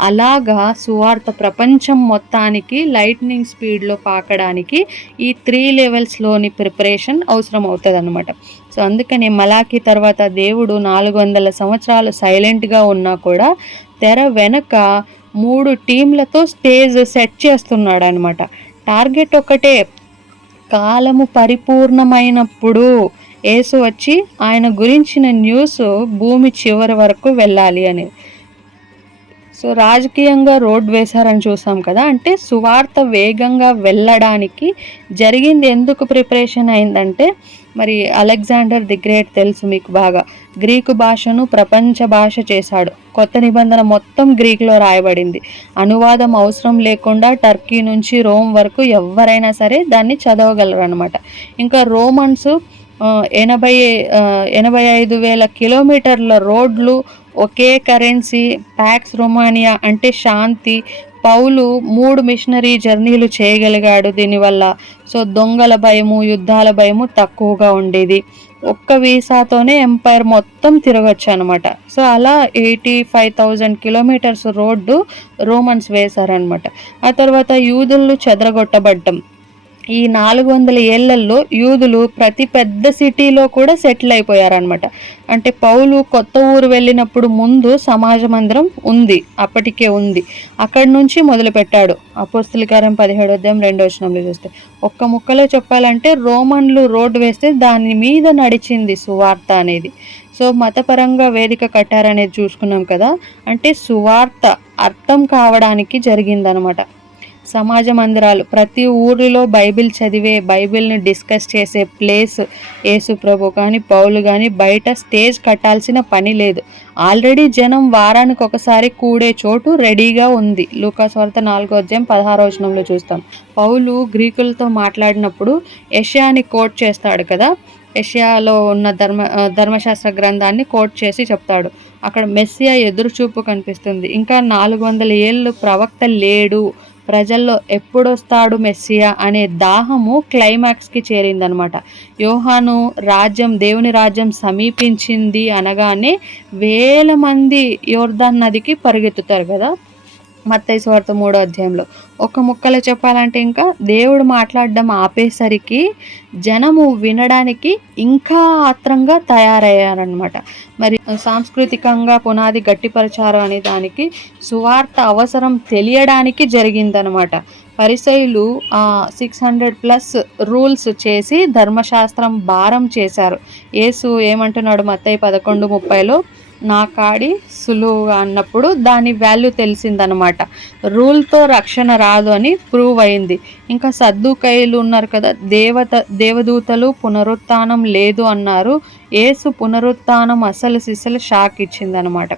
అలాగా సువార్త ప్రపంచం మొత్తానికి లైట్నింగ్ స్పీడ్లో పాకడానికి ఈ 3 levelsలోని ప్రిపరేషన్ అవసరం అవుతుంది అనమాట. సో అందుకనే మలాకి తర్వాత దేవుడు 400 సంవత్సరాలు సైలెంట్గా ఉన్నా కూడా తెర వెనక 3 టీంలతో స్టేజ్ సెట్ చేస్తున్నాడు అనమాట. టార్గెట్ ఒకటే, కాలము పరిపూర్ణమైనప్పుడు యేసు వచ్చి ఆయన గురించిన న్యూస్ భూమి చివరి వరకు వెళ్ళాలి అని. సో రాజకీయంగా రోడ్ వేశారని చూసాం కదా, అంటే సువార్త వేగంగా వెళ్ళడానికి జరిగింది. ఎందుకు ప్రిపరేషన్ అయిందంటే, మరి అలెగ్జాండర్ ది గ్రేట్ తెలుసు మీకు బాగా, గ్రీకు భాషను ప్రపంచ భాష చేశాడు. కొత్త నిబంధన మొత్తం గ్రీక్లో రాయబడింది. అనువాదం అవసరం లేకుండా టర్కీ నుంచి రోమ్ వరకు ఎవరైనా సరే దాన్ని చదవగలరు అనమాట. ఇంకా రోమన్స్ 85,000 కిలోమీటర్ల రోడ్లు, ఒకే కరెన్సీ, ప్యాక్స్ రొమానియా అంటే శాంతి, పౌలు 3 మిషనరీ జర్నీలు చేయగలిగాడు దీనివల్ల. సో దొంగల భయము, యుద్ధాల భయము తక్కువగా ఉండేది. ఒక్క వీసాతోనే ఎంపైర్ మొత్తం తిరగచ్చు అనమాట. సో అలా 85,000 కిలోమీటర్స్ రోడ్డు రోమన్స్ వేశారనమాట. ఆ తర్వాత యూదులు చెదరగొట్టబడ్డం. ఈ 400 ఏళ్లలో యూదులు ప్రతి పెద్ద సిటీలో కూడా సెటిల్ అయిపోయారనమాట. అంటే పౌలు కొత్త ఊరు వెళ్ళినప్పుడు ముందు సమాజ మందిరం ఉంది, అప్పటికే ఉంది. అక్కడి నుంచి మొదలుపెట్టాడు. అపోస్తల కార్యం 17:2 చూస్తే ఒక్క ముక్కలో చెప్పాలంటే రోమన్లు రోడ్డు వేస్తే దాని మీద నడిచింది సువార్త అనేది. సో మతపరంగా వేదిక కట్టారనేది చూసుకున్నాం కదా. అంటే సువార్త అర్థం కావడానికి జరిగిందనమాట. సమాజ మందిరాలు, ప్రతి ఊరిలో బైబిల్ చదివే, బైబిల్ని డిస్కస్ చేసే ప్లేస్. యేసు ప్రభు కానీ పౌలు కానీ బయట స్టేజ్ కట్టాల్సిన పని లేదు. ఆల్రెడీ జనం వారానికి ఒకసారి కూడే చోటు రెడీగా ఉంది. లూకాసు వార్త 4:16 చూస్తాం. పౌలు గ్రీకులతో మాట్లాడినప్పుడు యెషయాని కోట్ చేస్తాడు కదా. యెషయాలో ఉన్న ధర్మశాస్త్ర గ్రంథాన్ని కోట్ చేసి చెప్తాడు. అక్కడ మెస్సియా ఎదురుచూపు కనిపిస్తుంది. ఇంకా 400 ఏళ్ళు ప్రవక్త లేడు, ప్రజల్లో ఎప్పుడొస్తాడు మెస్సియా అనే దాహము క్లైమాక్స్కి చేరిందనమాట. యోహాను దేవుని రాజ్యం సమీపించింది అనగానే వేల మంది యోర్దాన్ నదికి పరిగెత్తుతారు కదా. మత్తయి సువార్త 3 ఒక ముక్కలో చెప్పాలంటే ఇంకా దేవుడు మాట్లాడడం ఆపేసరికి జనము వినడానికి ఇంకా ఆత్రంగా తయారయ్యారనమాట. మరి సాంస్కృతికంగా పునాది గట్టిపరిచారు అనే దానికి సువార్త అవసరం తెలియడానికి జరిగిందనమాట. పరిసయ్యులు 600+ రూల్స్ చేసి ధర్మశాస్త్రం భారం చేశారు. యేసు ఏమంటున్నాడు మత్తయి 11:30 నా కాడి సులువుగా అన్నప్పుడు దాని వాల్యూ తెలిసిందనమాట. రూల్తో రక్షణ రాదు అని ప్రూవ్ అయింది. ఇంకా సద్దుకయ్యలు ఉన్నారు కదా, దేవదూతలు పునరుత్థానం లేదు అన్నారు. యేసు పునరుత్థానం అసలు సిసలు షాక్ ఇచ్చిందనమాట.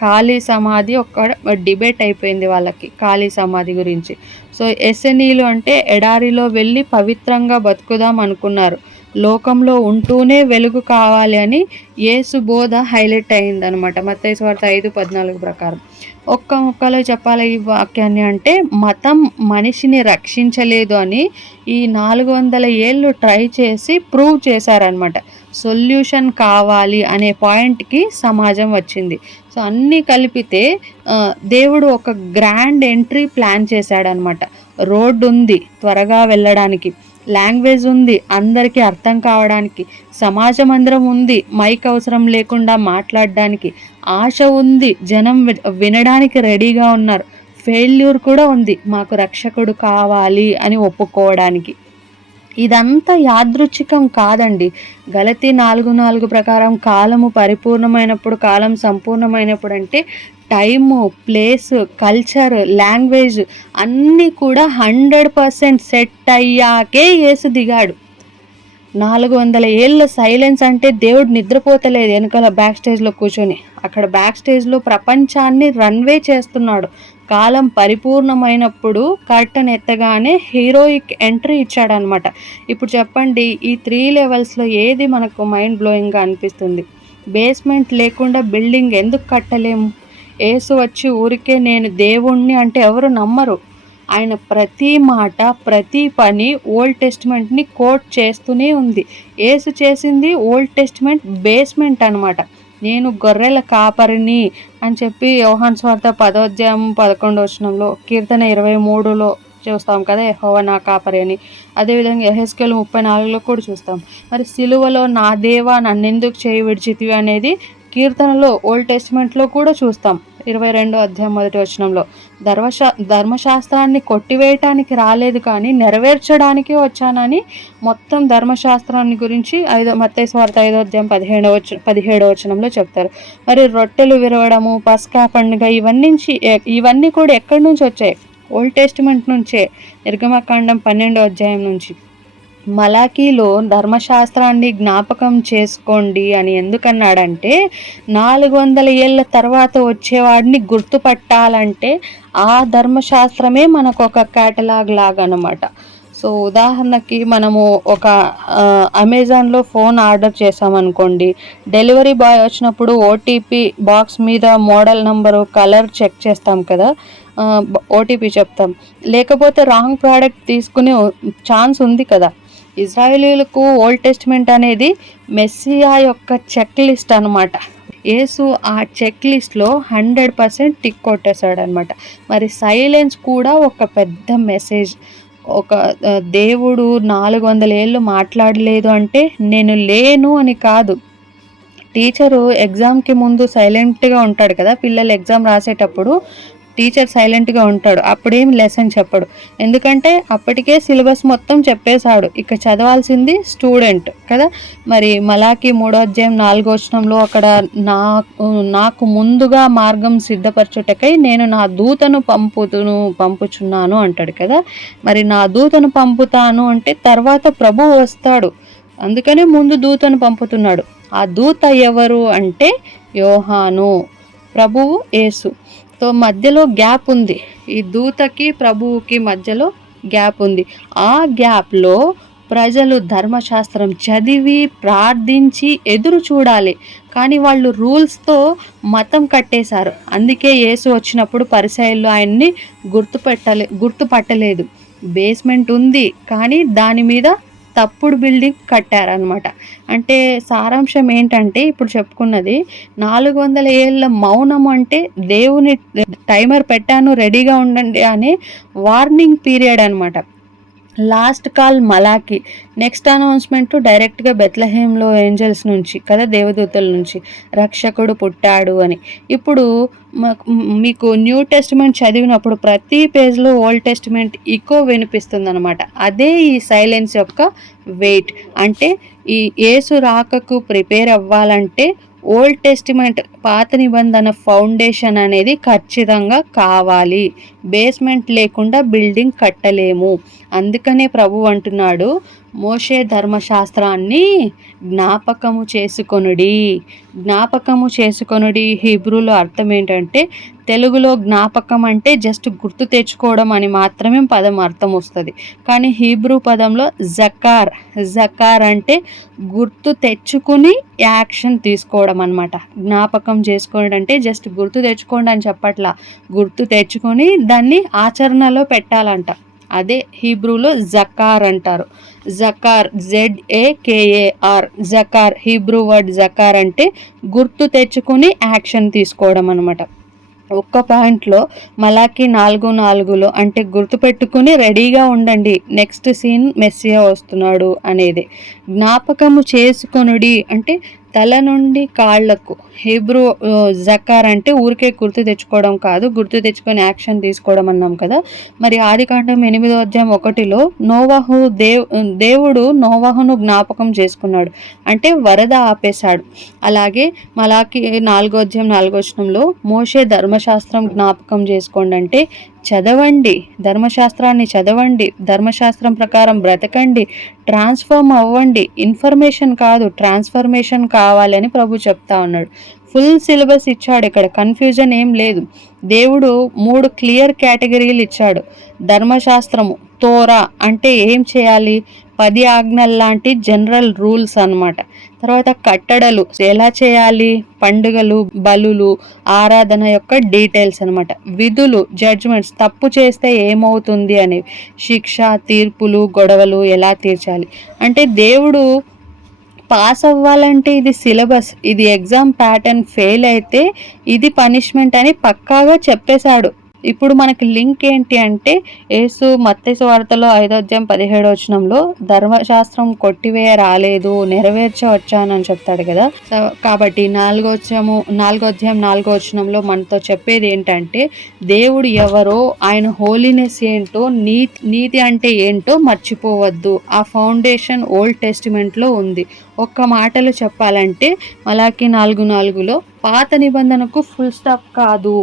ఖాళీ సమాధి ఒక డిబేట్ అయిపోయింది వాళ్ళకి ఖాళీ సమాధి గురించి. సో ఎసెనీలు అంటే ఎడారిలో వెళ్ళి పవిత్రంగా బతుకుదాం అనుకున్నారు. లోకంలో ఉంటూనే వెలుగు కావాలి అని యేసు బోధ హైలైట్ అయిందనమాట. మత్తయి సువార్త 5:14 ప్రకారం. ఒక్క ముక్కలో చెప్పాలి ఈ వాక్యాన్ని అంటే మతం మనిషిని రక్షించలేదు అని ఈ 400 ఏళ్ళు ట్రై చేసి ప్రూవ్ చేశారనమాట. సొల్యూషన్ కావాలి అనే పాయింట్కి సమాజం వచ్చింది. సో అన్నీ కలిపితే దేవుడు ఒక గ్రాండ్ ఎంట్రీ ప్లాన్ చేశాడనమాట. రోడ్డు ఉంది త్వరగా వెళ్ళడానికి, లాంగ్వేజ్ ఉంది అందరికీ అర్థం కావడానికి, సమాజ మందిరం ఉంది మైక్ అవసరం లేకుండా మాట్లాడడానికి, ఆశ ఉంది జనం వినడానికి రెడీగా ఉన్నారు, ఫెయిల్యూర్ కూడా ఉంది మాకు రక్షకుడు కావాలి అని ఒప్పుకోవడానికి. ఇదంతా యాదృచ్ఛికం కాదండి. గలతీ 4:4 ప్రకారం కాలము పరిపూర్ణమైనప్పుడు, కాలం సంపూర్ణమైనప్పుడు అంటే టైము, ప్లేస్, కల్చర్, లాంగ్వేజ్ అన్నీ కూడా 100% సెట్ అయ్యాకే యేసు దిగాడు. 400 ఏళ్ళ సైలెన్స్ అంటే దేవుడు నిద్రపోతలేదు వెనకాల బ్యాక్ స్టేజ్లో కూర్చొని. అక్కడ బ్యాక్ స్టేజ్లో ప్రపంచాన్ని రన్వే చేస్తున్నాడు. కాలం పరిపూర్ణమైనప్పుడు కర్టన్ ఎత్తగానే హీరోయిక్ ఎంట్రీ ఇచ్చాడనమాట. ఇప్పుడు చెప్పండి, ఈ 3 లెవెల్స్లో ఏది మనకు మైండ్ బ్లోయింగ్గా అనిపిస్తుంది? బేస్మెంట్ లేకుండా బిల్డింగ్ ఎందుకు కట్టలేము? యేసు వచ్చి ఊరికే నేను దేవుణ్ణి అంటే ఎవరు నమ్మరు. ఆయన ప్రతి మాట, ప్రతి పని ఓల్డ్ టెస్టిమెంట్ని కోట్ చేస్తూనే ఉంది. యేసు చేసింది ఓల్డ్ టెస్టిమెంట్ బేస్మెంట్ అనమాట. నేను గొర్రెల కాపరిని అని చెప్పి యోహాను సువార్త 10:11 కీర్తన 23 చూస్తాం కదా, యెహోవా నా కాపరి అని. అదేవిధంగా యెహెజ్కేలు 34 కూడా చూస్తాం. మరి సిలువలో నా దేవా నన్నెందుకు చేయి విడిచితివి అనేది కీర్తనలో ఓల్డ్ టెస్టిమెంట్లో కూడా చూస్తాం. 22:1 ధర్మశాస్త్రాన్ని కొట్టివేయటానికి రాలేదు కానీ నెరవేర్చడానికి వచ్చానని మొత్తం ధర్మశాస్త్రాన్ని గురించి మత్తయి సువార్త 5:17 చెప్తారు. మరి రొట్టెలు విరవడము, పస్కా పండుగ ఇవన్నీ కూడా ఎక్కడి నుంచి వచ్చాయి? ఓల్డ్ టెస్టిమెంట్ నుంచే. నిర్గమకాండం 12 నుంచి. మలాకీలో ధర్మశాస్త్రాన్ని జ్ఞాపకం చేసుకోండి అని ఎందుకన్నాడంటే 400 ఏళ్ళ తర్వాత వచ్చేవాడిని గుర్తుపట్టాలంటే ఆ ధర్మశాస్త్రమే మనకు ఒక కేటలాగ్ లాగా అనమాట. సో సో ఉదాహరణకి మనము ఒక అమెజాన్లో ఫోన్ ఆర్డర్ చేసామనుకోండి, డెలివరీ బాయ్ వచ్చినప్పుడు ఓటీపీ బాక్స్ మీద మోడల్ నెంబరు కలర్ చెక్ చేస్తాం కదా, ఓటీపీ చెప్తాం. లేకపోతే రాంగ్ ప్రోడక్ట్ తీసుకునే ఛాన్స్ ఉంది కదా. ఇజ్రాయేలీలకు ఓల్డ్ టెస్టిమెంట్ అనేది మెస్సియా యొక్క చెక్ లిస్ట్ అనమాట. యేసు ఆ చెక్ లిస్ట్లో 100% టిక్ కొట్టేశాడు అనమాట. మరి సైలెన్స్ కూడా ఒక పెద్ద మెసేజ్. ఒక దేవుడు 400 ఏళ్ళు మాట్లాడలేదు అంటే నేను లేను అని కాదు. టీచరు ఎగ్జామ్కి ముందు సైలెంట్గా ఉంటాడు కదా, పిల్లలు ఎగ్జామ్ రాసేటప్పుడు టీచర్ సైలెంట్గా ఉంటాడు, అప్పుడేం లెసన్ చెప్పడు. ఎందుకంటే అప్పటికే సిలబస్ మొత్తం చెప్పేశాడు, ఇక చదవాల్సింది స్టూడెంట్ కదా. మరి మలాకి 3వ అధ్యాయం 4వ వచనంలో అక్కడ నాకు ముందుగా మార్గం సిద్ధపరచుటకై నేను నా దూతను పంపుచున్నాను అంటాడు కదా. మరి నా దూతను పంపుతాను అంటే తర్వాత ప్రభువు వస్తాడు, అందుకనే ముందు దూతను పంపుతున్నాడు. ఆ దూత ఎవరు అంటే యోహాను, ప్రభువు యేసు. సో మధ్యలో గ్యాప్ ఉంది, ఈ దూతకి ప్రభువుకి మధ్యలో గ్యాప్ ఉంది. ఆ గ్యాప్లో ప్రజలు ధర్మశాస్త్రం చదివి ప్రార్థించి ఎదురు చూడాలి, కానీ వాళ్ళు రూల్స్తో కట్టేశారు. అందుకే యేసు వచ్చినప్పుడు పరిసయ్యులు ఆయన్ని గుర్తుపట్టలేదు. బేస్మెంట్ ఉంది కానీ దాని మీద తప్పుడు బిల్డింగ్ కట్టారనమాట. అంటే సారాంశం ఏంటంటే ఇప్పుడు చెప్పుకున్నది 400 ఏళ్ళ మౌనం అంటే దేవుని టైమర్ పెట్టాను రెడీగా ఉండండి అనే వార్నింగ్ పీరియడ్ అనమాట. లాస్ట్ కాల్ మలాకి, నెక్స్ట్ అనౌన్స్మెంట్ డైరెక్ట్గా బెత్లహేంలో ఏంజల్స్ నుంచి కదా, దేవదూతల నుంచి రక్షకుడు పుట్టాడు అని. ఇప్పుడు మీకు న్యూ టెస్టిమెంట్ చదివినప్పుడు ప్రతి పేజ్లో ఓల్డ్ టెస్టిమెంట్ ఇకో వినిపిస్తుంది అనమాట. అదే ఈ సైలెన్స్ యొక్క వెయిట్. అంటే ఈ యేసు రాకకు ప్రిపేర్ అవ్వాలంటే ఓల్డ్ టెస్టిమెంట్ పాత నిబంధన ఫౌండేషన్ అనేది ఖచ్చితంగా కావాలి. బేస్మెంట్ లేకుండా బిల్డింగ్ కట్టలేము. అందుకనే ప్రభు అంటున్నాడు, మోషే ధర్మశాస్త్రాన్ని జ్ఞాపకము చేసుకొనుడి. హీబ్రూలో అర్థం ఏంటంటే, తెలుగులో జ్ఞాపకం అంటే జస్ట్ గుర్తు తెచ్చుకోవడం అని మాత్రమే పదం అర్థం వస్తుంది, కానీ హీబ్రూ పదంలో జకార్ అంటే గుర్తు తెచ్చుకుని యాక్షన్ తీసుకోవడం అనమాట. జ్ఞాపకం చేసుకోవడం అంటే జస్ట్ గుర్తు తెచ్చుకోండి అని చెప్పట్లా, గుర్తు తెచ్చుకొని దాన్ని ఆచరణలో పెట్టాలంట. అదే హీబ్రూలో జకార్ అంటారు. Jacquard, ZAKAR, jacquard. Hebrew word jacquard అంటే గుర్తు తెచ్చుకుని యాక్షన్ తీసుకోవడం అనమాట. ఒక్క పాయింట్లో మలాకి 4:4లో అంటే గుర్తుపెట్టుకుని రెడీగా ఉండండి, నెక్స్ట్ సీన్ మెస్సియా వస్తున్నాడు అనేది. జ్ఞాపకము చేసుకొనుడి అంటే తల నుండి కాళ్లకు. హీబ్రూ జకార్ అంటే ఊరికే గుర్తు తెచ్చుకోవడం కాదు, గుర్తు తెచ్చుకొని యాక్షన్ తీసుకోవడం అన్నాం కదా. మరి ఆదికాండం 8వ అధ్యాయం 1లో దేవుడు నోవాహును జ్ఞాపకం చేసుకున్నాడు అంటే వరద ఆపేశాడు. అలాగే మలాకి 4వ అధ్యాయం 4వ వచనంలో మోషే ధర్మశాస్త్రం జ్ఞాపకం చేసుకోండి అంటే చదవండి, ధర్మశాస్త్రాన్ని చదవండి, ధర్మశాస్త్రం ప్రకారం బ్రతకండి, ట్రాన్స్ఫార్మ్ అవ్వండి. ఇన్ఫర్మేషన్ కాదు, ట్రాన్స్ఫర్మేషన్ కావాలని ప్రభు చెప్తా ఉన్నాడు. ఫుల్ సిలబస్ ఇచ్చాడు, ఇక్కడ కన్ఫ్యూజన్ ఏం లేదు. దేవుడు 3 క్లియర్ కేటగిరీలు ఇచ్చాడు. ధర్మశాస్త్రము తోరా అంటే ఏం చేయాలి, 10 ఆజ్ఞలు లాంటి జనరల్ రూల్స్ అన్నమాట. తర్వాత కట్టడలు ఎలా చేయాలి, పండుగలు, బలులు, ఆరాధన యొక్క డీటెయిల్స్ అనమాట. విధులు, జడ్జ్మెంట్స్, తప్పు చేస్తే ఏమవుతుంది అనేవి, శిక్ష, తీర్పులు, గొడవలు ఎలా తీర్చాలి. అంటే దేవుడు పాస్ అవ్వాలంటే ఇది సిలబస్, ఇది ఎగ్జామ్ ప్యాటర్న్, ఫెయిల్ అయితే ఇది పనిష్మెంట్ అని పక్కాగా చెప్పేశాడు. ఇప్పుడు మనకి లింక్ ఏంటి అంటే యేసు మత్తయి సువార్తలో 5వ అధ్యాయం 17వ వచనంలో ధర్మశాస్త్రం కొట్టివేయ రాలేదు, నెరవేర్చవచ్చానని చెప్తాడు కదా. కాబట్టి 4వ అధ్యాయం 4వ వచనంలో మనతో చెప్పేది ఏంటంటే దేవుడు ఎవరో, ఆయన హోలీనెస్ ఏంటో, నీతి అంటే ఏంటో మర్చిపోవద్దు. ఆ ఫౌండేషన్ ఓల్డ్ టెస్టిమెంట్లో ఉంది. ఒక్క మాటలో చెప్పాలంటే మలాకి 4:4లో పాత నిబంధనకు ఫుల్ స్టాప్ కాదు,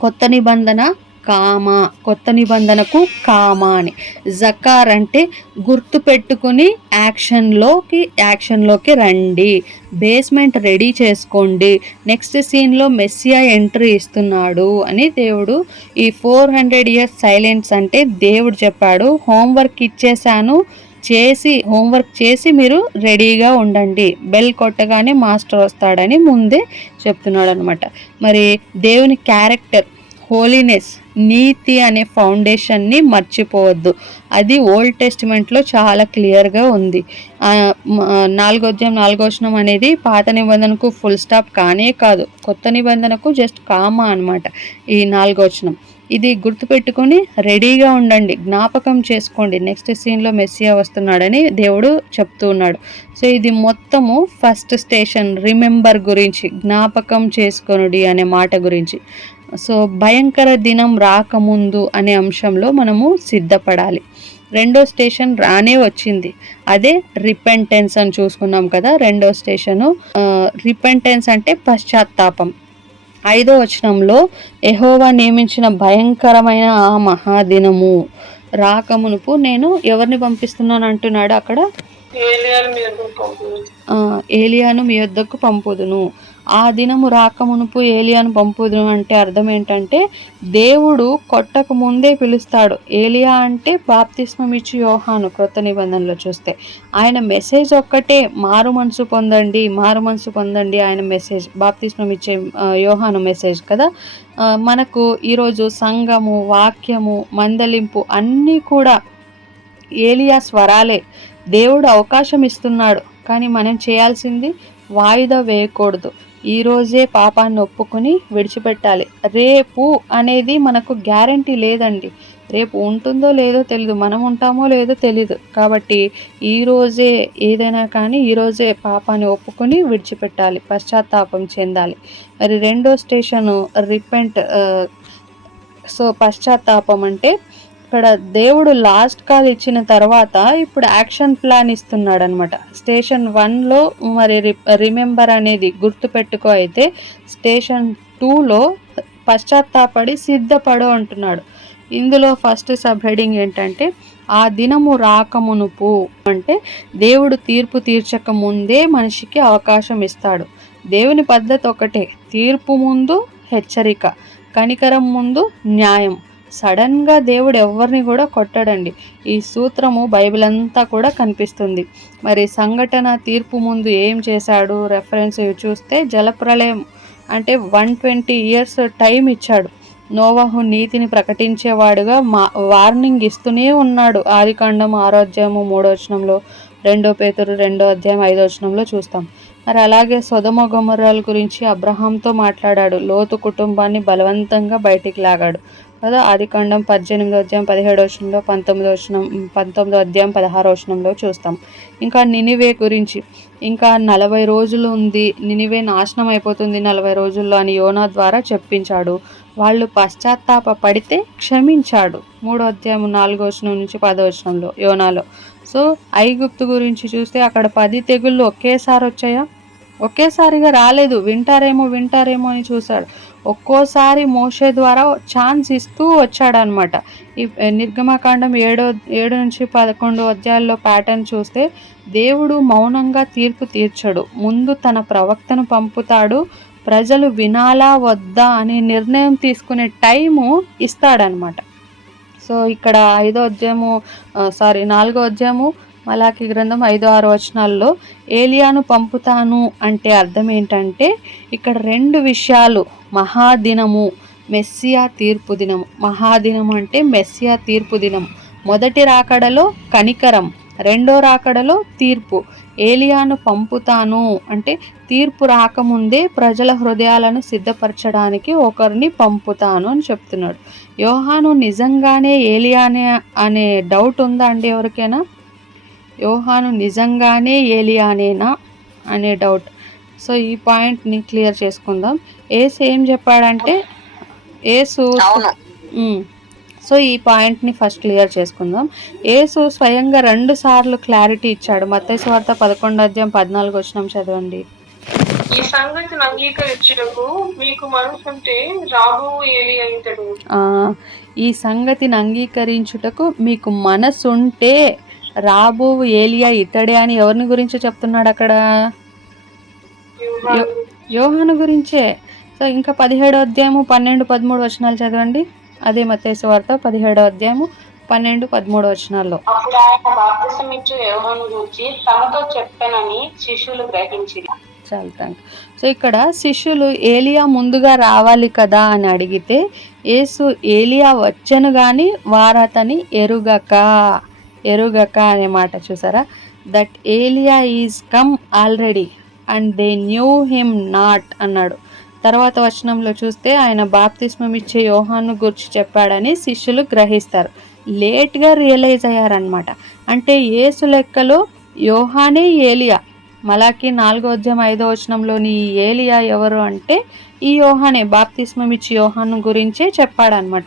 కొత్త నిబంధన కామ, కొత్త నిబంధనకు కామ అని. జకార్ అంటే గుర్తు పెట్టుకుని యాక్షన్లోకి రండి, బేస్మెంట్ రెడీ చేసుకోండి, నెక్స్ట్ సీన్లో మెస్సియా ఎంట్రీ ఇస్తున్నాడు అని దేవుడు. ఈ 400 years సైలెన్స్ అంటే దేవుడు చెప్పాడు, హోంవర్క్ ఇచ్చేసాను, హోంవర్క్ చేసి మీరు రెడీగా ఉండండి, బెల్ కొట్టగానే మాస్టర్ వస్తాడని ముందే చెప్తున్నాడు అనమాట. మరి దేవుని క్యారెక్టర్, హోలీనెస్, నీతి అనే ఫౌండేషన్ని మర్చిపోవద్దు. అది ఓల్డ్ టెస్టిమెంట్లో చాలా క్లియర్గా ఉంది. 4వ అధ్యాయం 4వ వచనం అనేది పాత నిబంధనకు ఫుల్ స్టాప్ కానే కాదు, కొత్త నిబంధనకు జస్ట్ కామా అనమాట ఈ 4వ వచనం. ఇది గుర్తుపెట్టుకొని రెడీగా ఉండండి, జ్ఞాపకం చేసుకోండి, నెక్స్ట్ సీన్లో మెస్సియా వస్తున్నాడని దేవుడు చెప్తూ ఉన్నాడు. సో ఇది మొత్తము ఫస్ట్ స్టేషన్ రిమెంబర్ గురించి, జ్ఞాపకం చేసుకొనుడి అనే మాట గురించి. సో భయంకర దినం రాకముందు అనే అంశంలో మనము సిద్ధపడాలి. రెండో స్టేషన్ రానే వచ్చింది, అదే రిపెంటెన్స్ అని చూసుకున్నాం కదా. రెండో స్టేషను రిపెంటెన్స్ అంటే పశ్చాత్తాపం. 5వ వచనంలో యెహోవా నియమించిన భయంకరమైన ఆ మహాదినము రాకమునుపు నేను ఎవరిని పంపిస్తున్నాను అంటున్నాడు అక్కడ, ఏలియాను మీ యొద్దకు పంపుదును. ఆ దినము రాకమునుపు ఏలియాను పంపుదును అంటే అర్థం ఏంటంటే దేవుడు కొట్టక ముందే పిలుస్తాడు. ఏలియా అంటే బాప్తిస్మం ఇచ్చి యోహాను క్రొత్త నిబంధనలో చూస్తే ఆయన మెసేజ్ ఒక్కటే, మారు మనసు పొందండి ఆయన మెసేజ్, బాప్తిస్మం ఇచ్చే యోహాను మెసేజ్ కదా. మనకు ఈరోజు సంఘము, వాక్యము, మందలింపు అన్నీ కూడా ఏలియా స్వరాలే. దేవుడు అవకాశం ఇస్తున్నాడు, కానీ మనం చేయాల్సింది వాయిదా వేయకూడదు. ఈరోజే పాపాన్ని ఒప్పుకొని విడిచిపెట్టాలి. రేపు అనేది మనకు గ్యారంటీ లేదండి, రేపు ఉంటుందో లేదో తెలీదు, మనం ఉంటామో లేదో తెలీదు. కాబట్టి ఈరోజే ఏదైనా కానీ ఈరోజే పాపాన్ని ఒప్పుకొని విడిచిపెట్టాలి, పశ్చాత్తాపం చెందాలి. మరి రెండో స్టేషను రిపెంట్. సో పశ్చాత్తాపం అంటే ఇక్కడ దేవుడు లాస్ట్ కాల్ ఇచ్చిన తర్వాత ఇప్పుడు యాక్షన్ ప్లాన్ ఇస్తున్నాడు అనమాట. స్టేషన్ 1లో మరి రిమెంబర్ అనేది గుర్తుపెట్టుకో అయితే, స్టేషన్ 2లో పశ్చాత్తాపడి సిద్ధపడు అంటున్నాడు. ఇందులో ఫస్ట్ సబ్ హెడింగ్ ఏంటంటే ఆ దినము రాకమునుపు అంటే దేవుడు తీర్పు తీర్చక ముందే మనిషికి అవకాశం ఇస్తాడు. దేవుని పద్ధతి ఒకటే, తీర్పు ముందు హెచ్చరిక, కనికరం ముందు న్యాయం. సడన్గా దేవుడు ఎవరిని కూడా కొట్టడండి. ఈ సూత్రము బైబిల్ అంతా కూడా కనిపిస్తుంది. మరి సంఘటన తీర్పు ముందు ఏం చేశాడు, రెఫరెన్స్ చూస్తే జలప్రలయం అంటే 120 years టైం ఇచ్చాడు. నోవహు నీతిని ప్రకటించేవాడుగా వార్నింగ్ ఇస్తూనే ఉన్నాడు. ఆదికాండం 6వ అధ్యాయం 3వ వచనంలో, 2 పేతురు 2వ అధ్యాయం 5వ వచనంలో చూస్తాం. మరి అలాగే సొదొమ గొమొర్రాల గురించి అబ్రహాంతో మాట్లాడాడు, లోతు కుటుంబాన్ని బలవంతంగా బయటికి లాగాడు కదా. ఆదికాండం 18వ అధ్యాయం 17వ వచనంలో, 19వ అధ్యాయం 16వ వచనంలో చూస్తాం. ఇంకా నినివే గురించి, ఇంకా 40 రోజులు ఉంది, నినివే నాశనం అయిపోతుంది 40 రోజుల్లో అని యోనా ద్వారా చెప్పించాడు. వాళ్ళు పశ్చాత్తాప పడితే క్షమించాడు. 3వ అధ్యాయం 4వ వచనం నుంచి 10వ వచనంలో యోనాలో. సో ఐగుప్తు గురించి చూస్తే అక్కడ 10 తెగుళ్ళు ఒకేసారి వచ్చాయా? ఒకేసారిగా రాలేదు, వింటారేమో అని చూశాడు. ఒక్కోసారి మోషే ద్వారా ఛాన్స్ ఇస్తూ వచ్చాడనమాట. ఈ నిర్గమకాండం 7 నుంచి 11 అధ్యాయాల్లో ప్యాటర్న్ చూస్తే దేవుడు మౌనంగా తీర్పు తీర్చడు, ముందు తన ప్రవక్తను పంపుతాడు, ప్రజలు వినాలా వద్దా అనే నిర్ణయం తీసుకునే టైము ఇస్తాడనమాట. సో ఇక్కడ 4వ అధ్యాయము మలాకి గ్రంథం 5-6 వచనాల్లో ఏలియాను పంపుతాను అంటే అర్థం ఏంటంటే ఇక్కడ 2 విషయాలు, మహాదినము, మెస్సియా తీర్పు దినము. మహాదినము అంటే మెస్సియా తీర్పు దినం. మొదటి రాకడలో కనికరం, రెండో రాకడలో తీర్పు. ఏలియాను పంపుతాను అంటే తీర్పు రాకముందే ప్రజల హృదయాలను సిద్ధపరచడానికి ఒకరిని పంపుతాను అని చెప్తున్నాడు. యోహాను నిజంగానే ఏలియానే అనే డౌట్ ఉందా అండి ఎవరికైనా? యోహాను నిజంగానే ఏలియానేనా అనే డౌట్. సో ఈ పాయింట్ని క్లియర్ చేసుకుందాం. యేసు ఏం చెప్పాడంటే సో ఈ పాయింట్ని ఫస్ట్ క్లియర్ చేసుకుందాం. యేసు స్వయంగా 2 సార్లు క్లారిటీ ఇచ్చాడు. మత్తయి సువార్త 11వ అధ్యాయం 14వ వచనం చదవండి. ఈ సంగతిని అంగీకరించుటకు మీకు మనసుంటే రాబో ఏలియా ఇతడు. ఈ సంగతిని అంగీకరించుటకు మీకు మనసుంటే రాబో ఏలియా ఇతడే అని ఎవరిని గురించి చెప్తున్నాడు అక్కడ? యోహాను గురించే. సో ఇంకా 17వ అధ్యాయము 12-13 వచనాలు చదవండి. అదే మత్తయి సువార్త 17వ అధ్యాయము 12-13 వచనాల్లో. అప్పుడు ఆయన బాప్తిసమిచ్చు యోహాను గురించి తమతో చెప్పానని శిష్యులు గ్రహించిరి. చాలా థ్యాంక్. సో ఇక్కడ శిష్యులు ఏలియా ముందుగా రావాలి కదా అని అడిగితే యేసు ఏలియా వచ్చను కానీ వారతని ఎరుగక అనే మాట చూసారా? దట్ ఏలియా is come already and they knew him not అన్నాడు. తర్వాత వచనంలో చూస్తే ఆయన బాప్తిస్మం ఇచ్చే యోహాను గురించి చెప్పాడని శిష్యులు గ్రహిస్తారు. లేట్గా రియలైజ్ అయ్యారనమాట. అంటే యేసు లెక్కలో యోహానే ఏలియా. మలాకి 4వ అధ్యాయం 5వ వచనంలోని ఈ ఏలియా ఎవరు అంటే ఈ యోహానే, బాప్తిస్మం ఇచ్చి యోహాను గురించే చెప్పాడనమాట.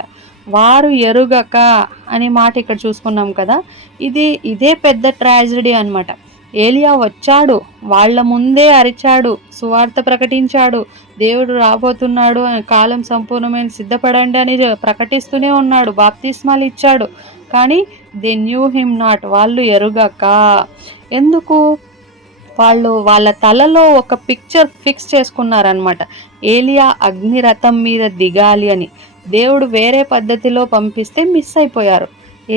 వారు ఎరుగక అనే మాట ఇక్కడ చూసుకున్నాం కదా. ఇదే పెద్ద ట్రాజడీ అనమాట. ఏలియా వచ్చాడు, వాళ్ళ ముందే అరిచాడు, సువార్త ప్రకటించాడు, దేవుడు రాబోతున్నాడు, కాలం సంపూర్ణమైన సిద్ధపడండి అని ప్రకటిస్తూనే ఉన్నాడు, బాప్తిస్మాలు ఇచ్చాడు. కానీ దే న్యూ హిమ్ నాట్, వాళ్ళు ఎరుగక. ఎందుకు? వాళ్ళు వాళ్ళ తలలో ఒక పిక్చర్ ఫిక్స్ చేసుకున్నారనమాట. ఏలియా అగ్నిరథం మీద దిగాలి అని. దేవుడు వేరే పద్ధతిలో పంపిస్తే మిస్ అయిపోయారు.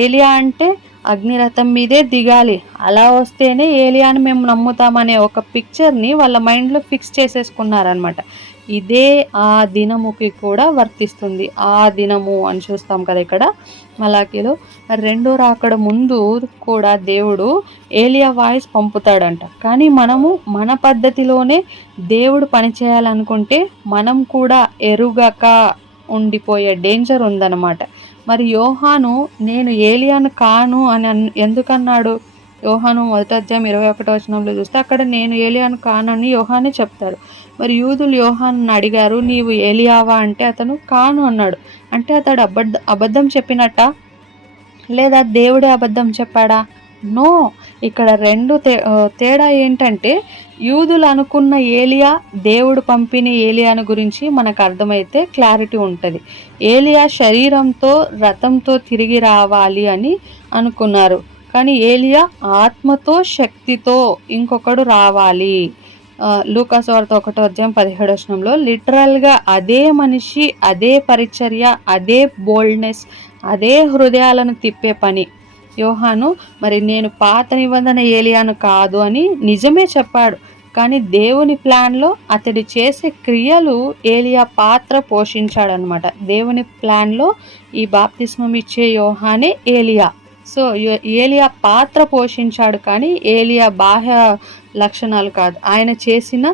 ఏలియా అంటే అగ్నిరథం మీదే దిగాలి, అలా వస్తేనే ఏలియాని మేము నమ్ముతామనే ఒక పిక్చర్ని వాళ్ళ మైండ్లో ఫిక్స్ చేసేసుకున్నారనమాట. ఇదే ఆ దినముకి కూడా వర్తిస్తుంది. ఆ దినము అని చూస్తాం కదా ఇక్కడ మలాకీలో. రెండో రాకడ ముందు కూడా దేవుడు ఏలియా వాయిస్ పంపుతాడంట. కానీ మనము మన పద్ధతిలోనే దేవుడు పని చేయాలనుకుంటే మనం కూడా ఎరుగక ఉండిపోయే డేంజర్ ఉందన్నమాట. మరి యోహాను నేను ఏలియాను కాను అని ఎందుకన్నాడు? యోహాను 1వ అధ్యాయం 21వ వచనంలో చూస్తే అక్కడ నేను ఏలియాను కానని యోహానే చెప్తాడు. మరి యూదులు యోహాను అడిగారు, నీవు ఏలియావా అంటే అతను కాను అన్నాడు. అంటే అతడు అబద్ధం చెప్పినట్ట, లేదా దేవుడే అబద్ధం చెప్పాడా? నో. ఇక్కడ రెండు తేడా ఏంటంటే యూదులు అనుకున్న ఏలియా దేవుడు పంపిన ఏలియాను గురించి మనకు అర్థమైతే క్లారిటీ ఉంటుంది. ఏలియా శరీరంతో రథంతో తిరిగి రావాలి అని అనుకున్నారు. కానీ ఏలియా ఆత్మతో శక్తితో ఇంకొకడు రావాలి. లూకాసు వార్త 1వ అధ్యాయం 17వ వచనంలో లిటరల్గా అదే మనిషి, అదే పరిచర్య, అదే బోల్డ్నెస్, అదే హృదయాలను తిప్పే పని. యోహాను మరి నేను పాత నిబంధన ఏలియాను కాదు అని నిజమే చెప్పాడు. కానీ దేవుని ప్లాన్లో అతడు చేసే క్రియలు ఏలియా పాత్ర పోషించాడనమాట. దేవుని ప్లాన్లో ఈ బాప్తిస్మం ఇచ్చే యోహానే ఏలియా. సో ఏలియా పాత్ర పోషించాడు, కానీ ఏలియా బాహ్య లక్షణాలు కాదు. ఆయన చేసిన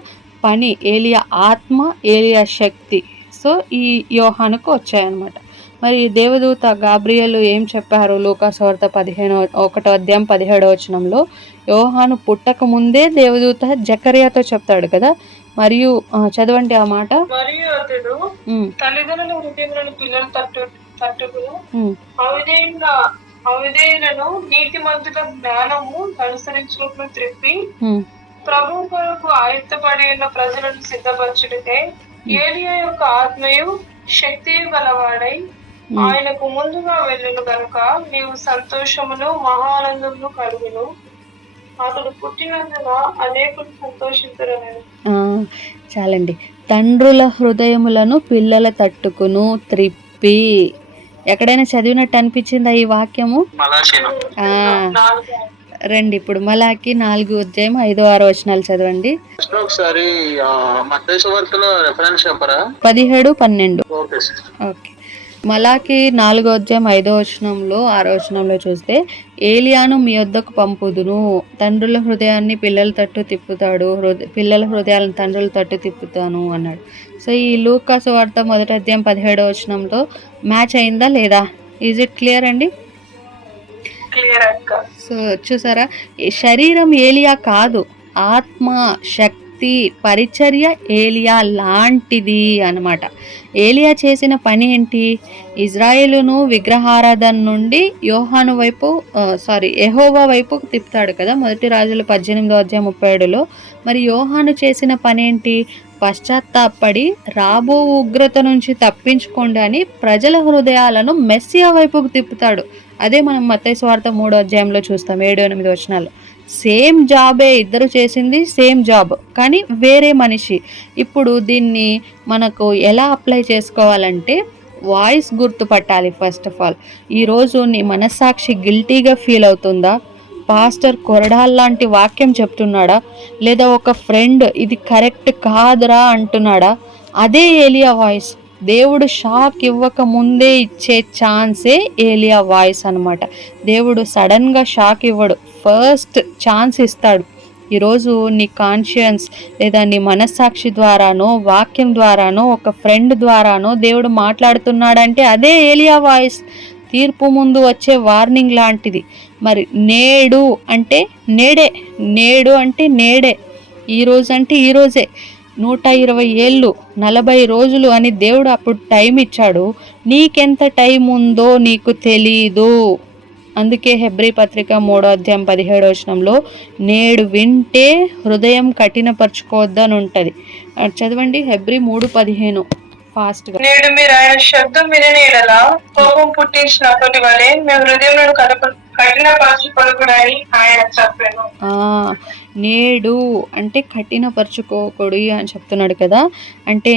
పని ఏలియా ఆత్మ, ఏలియా శక్తి. సో ఈ యోహానుకు వచ్చాయన్నమాట. మరి దేవదూత గాబ్రియలు ఏం చెప్పారు? లూకాసు వార్త 1వ అధ్యాయం 17వ వచనంలో యోహాను పుట్టక ముందే దేవదూత జకర్యాతో చెప్తాడు కదా. మరియు చదవండి ఆ మాట. మరియు అతడు తల్లిదండ్రుల హృదయములను పిల్లలు తట్టుకును అవిధేయులను నీతిమంతుల జ్ఞానము అనుసరించుటకు త్రిప్పి ప్రభు కొరకు ఆయత్తపడిన ప్రజలను సిద్ధపరచుటకై ఏలియా యొక్క ఆత్మయు శక్తి గలవాడై ఆయనకు ముందుగా వెళ్ళును గనుక నీవు సంతోషమును మహానందమును కలుగును. అతడు పుట్టినందున అనేకులు సంతోషించరని. చాలండి. తండ్రుల హృదయములను పిల్లల తట్టుకును త్రిప్పి. ఎక్కడైనా చదివినట్టు అనిపించిందా ఈ వాక్యము? రండి ఇప్పుడు మలాకి 4వ అధ్యాయం 5-6 వచనాలు చదవండి. ఒకసారి 17-12. ఓకే. మలాకి 4వ అధ్యాయం 5వ వచనంలో 6వ వచనంలో చూస్తే ఏలియాను మీ వద్దకు పంపుదును, తండ్రుల హృదయాన్ని పిల్లల తట్టు తిప్పుతాడు, పిల్లల హృదయాలను తండ్రుల తట్టు తిప్పుతాను అన్నాడు. సో ఈ లూకాసు వార్త 1వ అధ్యాయం 17వ వచనంతో మ్యాచ్ అయిందా లేదా? ఈజ్ ఇట్ క్లియర్ అండి? సో చూసారా, శరీరం ఏలియా కాదు, ఆత్మ, శక్తి, భక్తి పరిచర్య ఏలియా లాంటిది అన్నమాట. ఏలియా చేసిన పని ఏంటి? ఇజ్రాయేలును విగ్రహారాధన నుండి యెహోవా వైపు తిప్పుతాడు కదా, 1 రాజులు 18:37లో. మరి యోహాను చేసిన పనేంటి? పశ్చాత్తాపడి రాబో ఉగ్రత నుంచి తప్పించుకోండి అని ప్రజల హృదయాలను మెస్సియా వైపుకు తిప్పుతాడు. అదే మనం మత్తయి సువార్త 3 చూస్తాం 7-8 వచనాలు. సేమ్ జాబే, ఇద్దరు చేసింది సేమ్ జాబ్, కానీ వేరే మనిషి. ఇప్పుడు దీన్ని మనకు ఎలా అప్లై చేసుకోవాలంటే వాయిస్ గుర్తుపట్టాలి. ఫస్ట్ ఆఫ్ ఆల్, ఈరోజు నీ మనస్సాక్షి గిల్టీగా ఫీల్ అవుతుందా? పాస్టర్ కొరడాల్ లాంటి వాక్యం చెప్తున్నాడా? లేదా ఒక ఫ్రెండ్ ఇది కరెక్ట్ కాదురా అంటున్నాడా? అదే ఏలియా వాయిస్. దేవుడు షాక్ ఇవ్వక ముందే ఇచ్చే ఛాన్సే ఏలియా వాయిస్ అనమాట. దేవుడు సడన్గా షాక్ ఇవ్వడు, ఫస్ట్ ఛాన్స్ ఇస్తాడు. ఈరోజు నీ కాన్షియన్స్ లేదా నీ మనస్సాక్షి ద్వారానో, వాక్యం ద్వారానో, ఒక ఫ్రెండ్ ద్వారానో దేవుడు మాట్లాడుతున్నాడంటే అదే ఏలియా వాయిస్. తీర్పు ముందు వచ్చే వార్నింగ్ లాంటిది. మరి నేడు అంటే నేడే, నేడు అంటే నేడే, ఈరోజు అంటే ఈరోజే. 120 ఏళ్ళు 40 రోజులు అని దేవుడు అప్పుడు టైం ఇచ్చాడు. నీకెంత టైం ఉందో నీకు తెలీదు. అందుకే హెబ్రీ పత్రిక 3:17 నేడు వింటే హృదయం కఠినపరచుకోవద్దని ఉంటుంది. చదవండి హెబ్రీ 3:15 ఫాస్ట్గా. నేడు మీరు ఆయన శబ్దం వినని ఎడల కోపం పుట్టించిన అప్పటి వలె మేము హృదయం కఠినపరచుకోకూడని ఆయన చెప్పాను. నేడు అంటే కఠినపరచుకోకూడదు అని చెప్తున్నాడు కదా. అంటే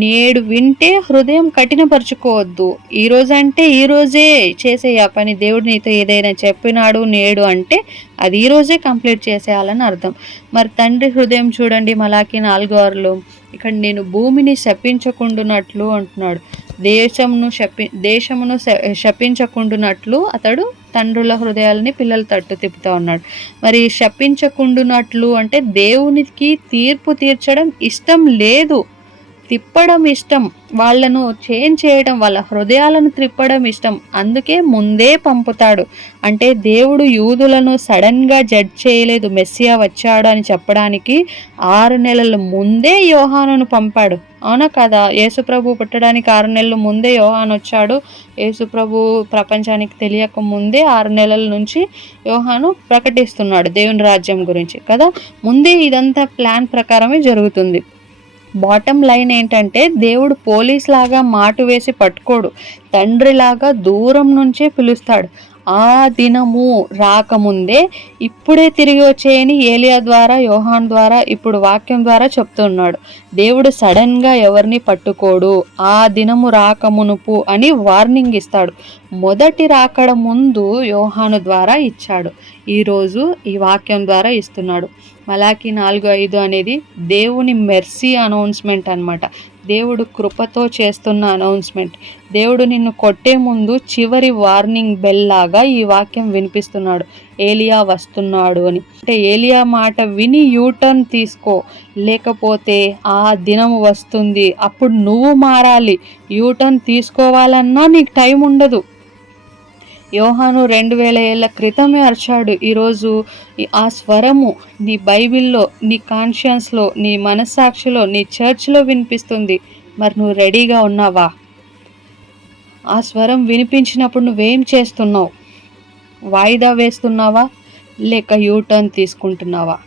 నేడు వింటే హృదయం కఠినపరచుకోవద్దు. ఈరోజు అంటే ఈరోజే చేసే ఆ పని. దేవుడు నీతో ఏదైనా చెప్పినాడు నేడు అంటే అది ఈరోజే కంప్లీట్ చేసేయాలని అర్థం. మరి తండ్రి హృదయం చూడండి, మలాకి 4:6 ఇక్కడ నేను భూమిని శపించకుండునట్లు అంటున్నాడు. దేశమును శపించకుండునట్లు అతడు తండ్రుల హృదయాలని పిల్లల తట్టు తిప్పుతా ఉన్నాడు. మరి శపించకుండునట్లు అంటే దేవునికి తీర్పు తీర్చడం ఇష్టం లేదు, తిప్పడం ఇష్టం. వాళ్ళను చేంజ్ చేయడం, వాళ్ళ హృదయాలను త్రిప్పడం ఇష్టం. అందుకే ముందే పంపుతాడు. అంటే దేవుడు యూదులను సడన్గా జడ్జ్ చేయలేదు, మెస్సియా వచ్చాడు అని చెప్పడానికి 6 నెలల ముందే యోహానును పంపాడు. అవునా కదా? యేసుప్రభు పుట్టడానికి 6 నెలల ముందే యోహాను వచ్చాడు. యేసుప్రభు ప్రపంచానికి తెలియక ముందే 6 నెలల నుంచి యోహాను ప్రకటిస్తున్నాడు దేవుని రాజ్యం గురించి కదా. ముందే ఇదంతా ప్లాన్ ప్రకారమే జరుగుతుంది. బాటమ్ లైన్ ఏంటంటే దేవుడు పోలీస్ లాగా మాటు వేసి పట్టుకోడు, తండ్రిలాగా దూరం నుంచే పిలుస్తాడు. ఆ దినము రాకముందే ఇప్పుడే తిరిగి వచ్చేయని ఏలియా ద్వారా, యోహాన్ ద్వారా, ఇప్పుడు వాక్యం ద్వారా చెప్తున్నాడు. దేవుడు సడన్గా ఎవరిని పట్టుకోడు. ఆ దినము రాకమునుపు అని వార్నింగ్ ఇస్తాడు. మొదటి రాకడ ముందు యోహాను ద్వారా ఇచ్చాడు, ఈరోజు ఈ వాక్యం ద్వారా ఇస్తున్నాడు. మలాకి 4:5 అనేది దేవుని మెర్సీ అనౌన్స్మెంట్ అన్నమాట. దేవుడు కృపతో చేస్తున్న అనౌన్స్మెంట్. దేవుడు నిన్ను కొట్టే ముందు చివరి వార్నింగ్ బెల్ లాగా ఈ వాక్యం వినిపిస్తున్నాడు, ఏలియా వస్తున్నాడు అని. అంటే ఏలియా మాట విని యూటర్న్ తీసుకో, లేకపోతే ఆ దినం వస్తుంది, అప్పుడు నువ్వు మారాలి. యూటర్న్ తీసుకోవాలన్నా నీకు టైం ఉండదు. యోహాను 2000 ఏళ్ల క్రితమే అరిచాడు. ఈరోజు ఆ స్వరము నీ బైబిల్లో, నీ కాన్షియన్స్లో, నీ మనస్సాక్షిలో, నీ చర్చ్లో వినిపిస్తుంది. మరి నువ్వు రెడీగా ఉన్నావా? ఆ స్వరం వినిపించినప్పుడు నువ్వేం చేస్తున్నావు? వాయిదా వేస్తున్నావా లేక యూటర్న్ తీసుకుంటున్నావా?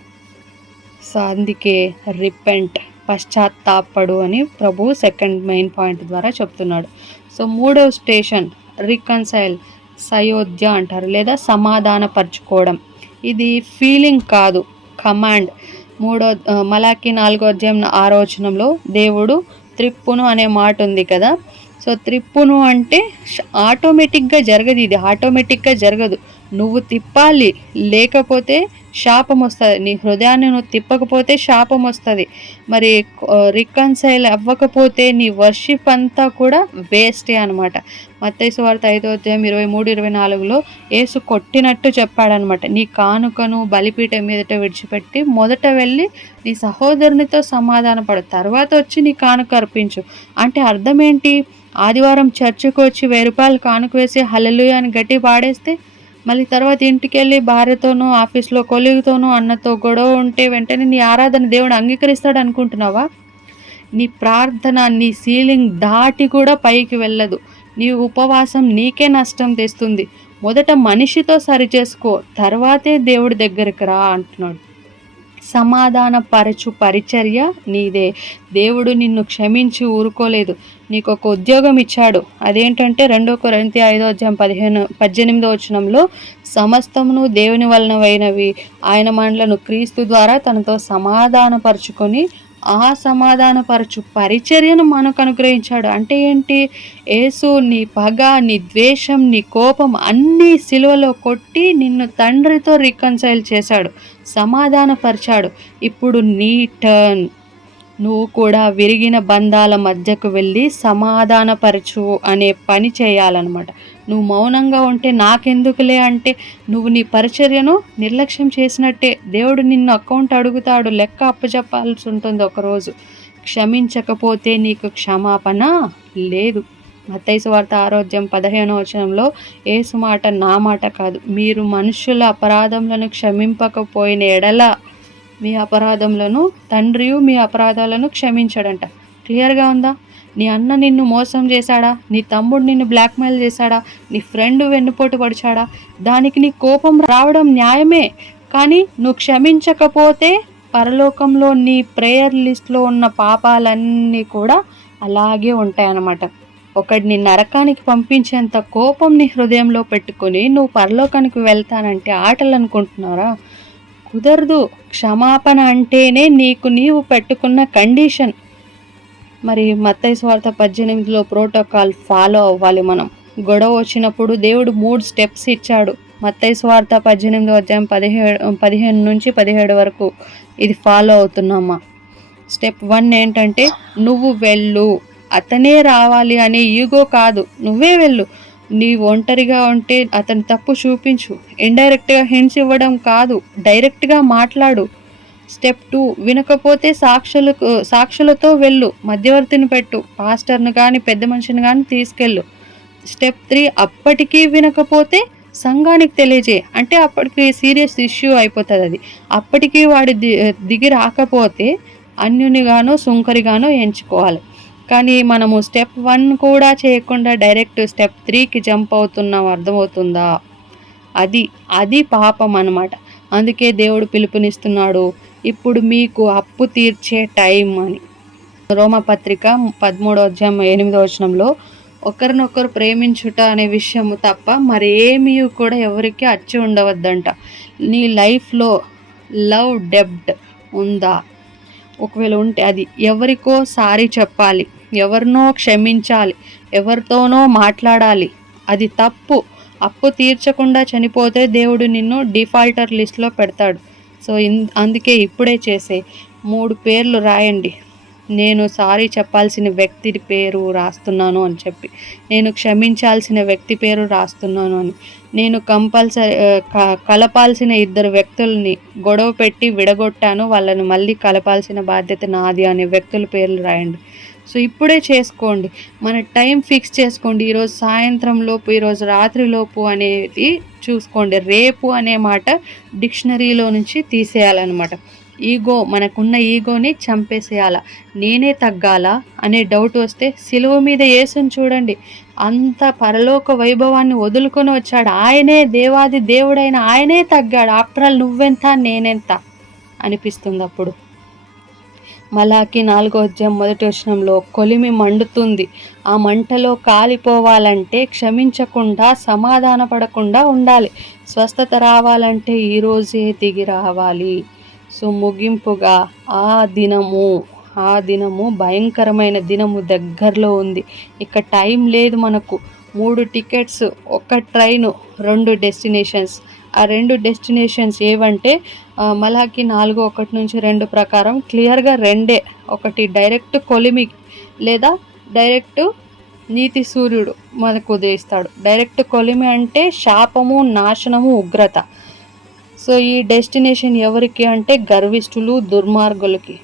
సో అందుకే రిపెంట్, పశ్చాత్తాపడు అని ప్రభు సెకండ్ మెయిన్ పాయింట్ ద్వారా చెప్తున్నాడు. సో 3వ స్టేషన్ రికన్సైల్, సయోధ్య అంటారు, లేదా సమాధానపరచుకోవడం. ఇది ఫీలింగ్ కాదు, కమాండ్. మలాకి 4:6 దేవుడు త్రిప్పును అనే మాట ఉంది కదా. సో త్రిప్పును అంటే ఆటోమేటిక్గా జరగదు, ఇది ఆటోమేటిక్గా జరగదు. నువ్వు తిప్పాలి, లేకపోతే శాపం వస్తుంది. నీ హృదయాన్ని నువ్వు తిప్పకపోతే శాపం వస్తుంది. మరి రికన్సైల్ అవ్వకపోతే నీ వర్షిప్ అంతా కూడా వేస్టే అనమాట. మత్తయి సువార్త 5:23-24 యేసు కొట్టినట్టు చెప్పాడనమాట. నీ కానుకను బలిపీఠం మీదట విడిచిపెట్టి మొదట వెళ్ళి నీ సహోదరునితో సమాధానపడు, తర్వాత వచ్చి నీ కానుక అర్పించు. అంటే అర్థం ఏంటి? ఆదివారం చర్చికి వచ్చి 1000 రూపాయలు కానుక వేసి హల్లెలూయా అని గట్టి పాడేస్తే మళ్ళీ తర్వాత ఇంటికి వెళ్ళి భార్యతోనూ, ఆఫీస్లో కొలీగ్తోనూ, అన్నతో గొడవ ఉంటే వెంటనే నీ ఆరాధన దేవుడు అంగీకరిస్తాడు అనుకుంటున్నావా? నీ ప్రార్థన నీ సీలింగ్ దాటి కూడా పైకి వెళ్ళదు. నీ ఉపవాసం నీకే నష్టం తెస్తుంది. మొదట మనిషితో సరిచేసుకో, తర్వాతే దేవుడి దగ్గరికి రా అంటున్నాడు. సమాధాన పరచు పరిచర్య నీదే. దేవుడు నిన్ను క్షమించి ఊరుకోలేదు. నీకు ఒక ఉద్యోగం ఇచ్చాడు. అదేంటంటే 2 కొరింథీ 5:18 సమస్తమును దేవుని వలనవైనవి, ఆయన మనలను క్రీస్తు ద్వారా తనతో సమాధానపరుచుకొని ఆ సమాధానపరచు పరిచర్యను మనకు అనుగ్రహించాడు. అంటే ఏంటి? యేసు నీ పగ, నీ ద్వేషం, నీ కోపం అన్నీ సిలువలో కొట్టి నిన్ను తండ్రితో రికన్సైల్ చేశాడు, సమాధానపరిచాడు. ఇప్పుడు నీ టర్న్. నువ్వు కూడా విరిగిన బంధాల మధ్యకు వెళ్ళి సమాధానపరచు అనే పని చేయాలన్నమాట. నువ్వు మౌనంగా ఉంటే నాకెందుకులే అంటే నువ్వు నీ పరిచర్యను నిర్లక్ష్యం చేసినట్టే. దేవుడు నిన్ను అకౌంట్ అడుగుతాడు, లెక్క అప్పచెప్పాల్సి ఉంటుంది ఒకరోజు. క్షమించకపోతే నీకు క్షమాపణ లేదు. మత్తయి సువార్త 6:15 యేసు మాట నా మాట కాదు, మీరు మనుషుల అపరాధములను క్షమింపకపోయిన ఎడల మీ అపరాధములను తండ్రియు మీ అపరాధాలను క్షమించడంట. క్లియర్గా ఉందా? నీ అన్న నిన్ను మోసం చేశాడా? నీ తమ్ముడు నిన్ను బ్లాక్మెయిల్ చేశాడా? నీ ఫ్రెండ్ వెన్నుపోటు పడిచాడా? దానికి నీ కోపం రావడం న్యాయమే. కానీ నువ్వు క్షమించకపోతే పరలోకంలో నీ ప్రేయర్ లిస్ట్లో ఉన్న పాపాలన్నీ కూడా అలాగే ఉంటాయన్నమాట. ఒకడిని నరకానికి పంపించేంత కోపం నీ హృదయంలో పెట్టుకొని నువ్వు పరలోకానికి వెళ్తానంటే ఆటలు అనుకుంటున్నారా? కుదరదు. క్షమాపణ అంటేనే నీవు పెట్టుకున్న కండిషన్. మరి మత్తయి సువార్త 18 ప్రోటోకాల్ ఫాలో అవ్వాలి మనం. గొడవ వచ్చినప్పుడు దేవుడు 3 స్టెప్స్ ఇచ్చాడు. మత్తయి సువార్త 18:15 ఇది ఫాలో అవుతున్నామా? స్టెప్ 1 ఏంటంటే నువ్వు వెళ్ళు, అతనే రావాలి అనే ఈగో కాదు, నువ్వే వెళ్ళు. నీ ఒంటరిగా ఉంటే అతని తప్పు చూపించు. ఇండైరెక్ట్గా హింట్స్ ఇవ్వడం కాదు, డైరెక్ట్గా మాట్లాడు. స్టెప్ 2 వినకపోతే సాక్షులతో వెళ్ళు, మధ్యవర్తిని పెట్టు, పాస్టర్ను కానీ పెద్ద మనిషిని కానీ తీసుకెళ్ళు. స్టెప్ 3 అప్పటికీ వినకపోతే సంఘానికి తెలియజేయి. అంటే అప్పటికి సీరియస్ ఇష్యూ అయిపోతుంది. అది అప్పటికీ వాడి దిగి రాకపోతే అన్యునిగానో సుంకరిగానో ఎంచుకోవాలి. కానీ మనము స్టెప్ 1 కూడా చేయకుండా డైరెక్ట్ స్టెప్ 3కి జంప్ అవుతున్నాం. అర్థమవుతుందా? అది పాపం అన్నమాట. అందుకే దేవుడు పిలుపునిస్తున్నాడు, ఇప్పుడు మీకు అప్పు తీర్చే టైం అని. రోమపత్రిక 13:8 ఒకరినొకరు ప్రేమించుట అనే విషయము తప్ప మరేమీ కూడా ఎవరికి అచ్చి ఉండవద్దంట. నీ లైఫ్లో లవ్ డెబ్ట్ ఉందా? ఒకవేళ ఉంటే అది ఎవరికో సారీ చెప్పాలి, ఎవరినో క్షమించాలి, ఎవరితోనో మాట్లాడాలి. అది తప్పు. అప్పు తీర్చకుండా చనిపోతే దేవుడు నిన్ను డిఫాల్టర్ లిస్ట్లో పెడతాడు. సో అందుకే ఇప్పుడే చేసే 3 పేర్లు రాయండి. నేను సారీ చెప్పాల్సిన వ్యక్తి పేరు రాస్తున్నాను అని చెప్పి, నేను క్షమించాల్సిన వ్యక్తి పేరు రాస్తున్నాను అని, నేను కలపాల్సిన 2 వ్యక్తుల్ని గొడవ పెట్టి విడగొట్టాను, వాళ్ళని మళ్ళీ కలపాల్సిన బాధ్యత నాది అనే వ్యక్తుల పేర్లు రాయండి. సో ఇప్పుడే చేసుకోండి. మన టైం ఫిక్స్ చేసుకోండి. ఈరోజు సాయంత్రం లోపు, ఈరోజు రాత్రి లోపు అనేది చూసుకోండి. రేపు అనే మాట డిక్షనరీలో నుంచి తీసేయాలన్నమాట. ఈగో, మనకున్న ఈగోని చంపేసేయాల. నేనే తగ్గాలా అనే డౌట్ వస్తే సిలువ మీద యేసుని చూడండి. అంత పరలోక వైభవాన్ని వదులుకొని వచ్చాడు. ఆయనే దేవాది దేవుడైన ఆయనే తగ్గాడు. ఆఫ్టర్ ఆల్ నువ్వెంత నేనెంత అనిపిస్తుంది అప్పుడు. మలాకి 4:1 కొలిమి మండుతుంది. ఆ మంటలో కాలిపోవాలంటే క్షమించకుండా, సమాధాన పడకుండా ఉండాలి. స్వస్థత రావాలంటే ఈరోజే దిగి రావాలి. సో ముగింపుగా ఆ దినము భయంకరమైన దినము దగ్గరలో ఉంది. ఇక టైం లేదు మనకు. 3 టికెట్స్, 1 ట్రైను, 2 డెస్టినేషన్స్. ఆ 2 డెస్టినేషన్స్ ఏవంటే మలాకి 4:1-2 ప్రకారం క్లియర్గా 2. ఒకటి డైరెక్ట్ కొలిమి లేదా డైరెక్ట్ నీతి సూర్యుడు మనకు ఉదయిస్తాడు. డైరెక్ట్ కొలిమి అంటే శాపము, నాశనము, ఉగ్రత. సో ఈ డెస్టినేషన్ ఎవరికి అంటే గర్విష్ఠులు, దుర్మార్గులకి.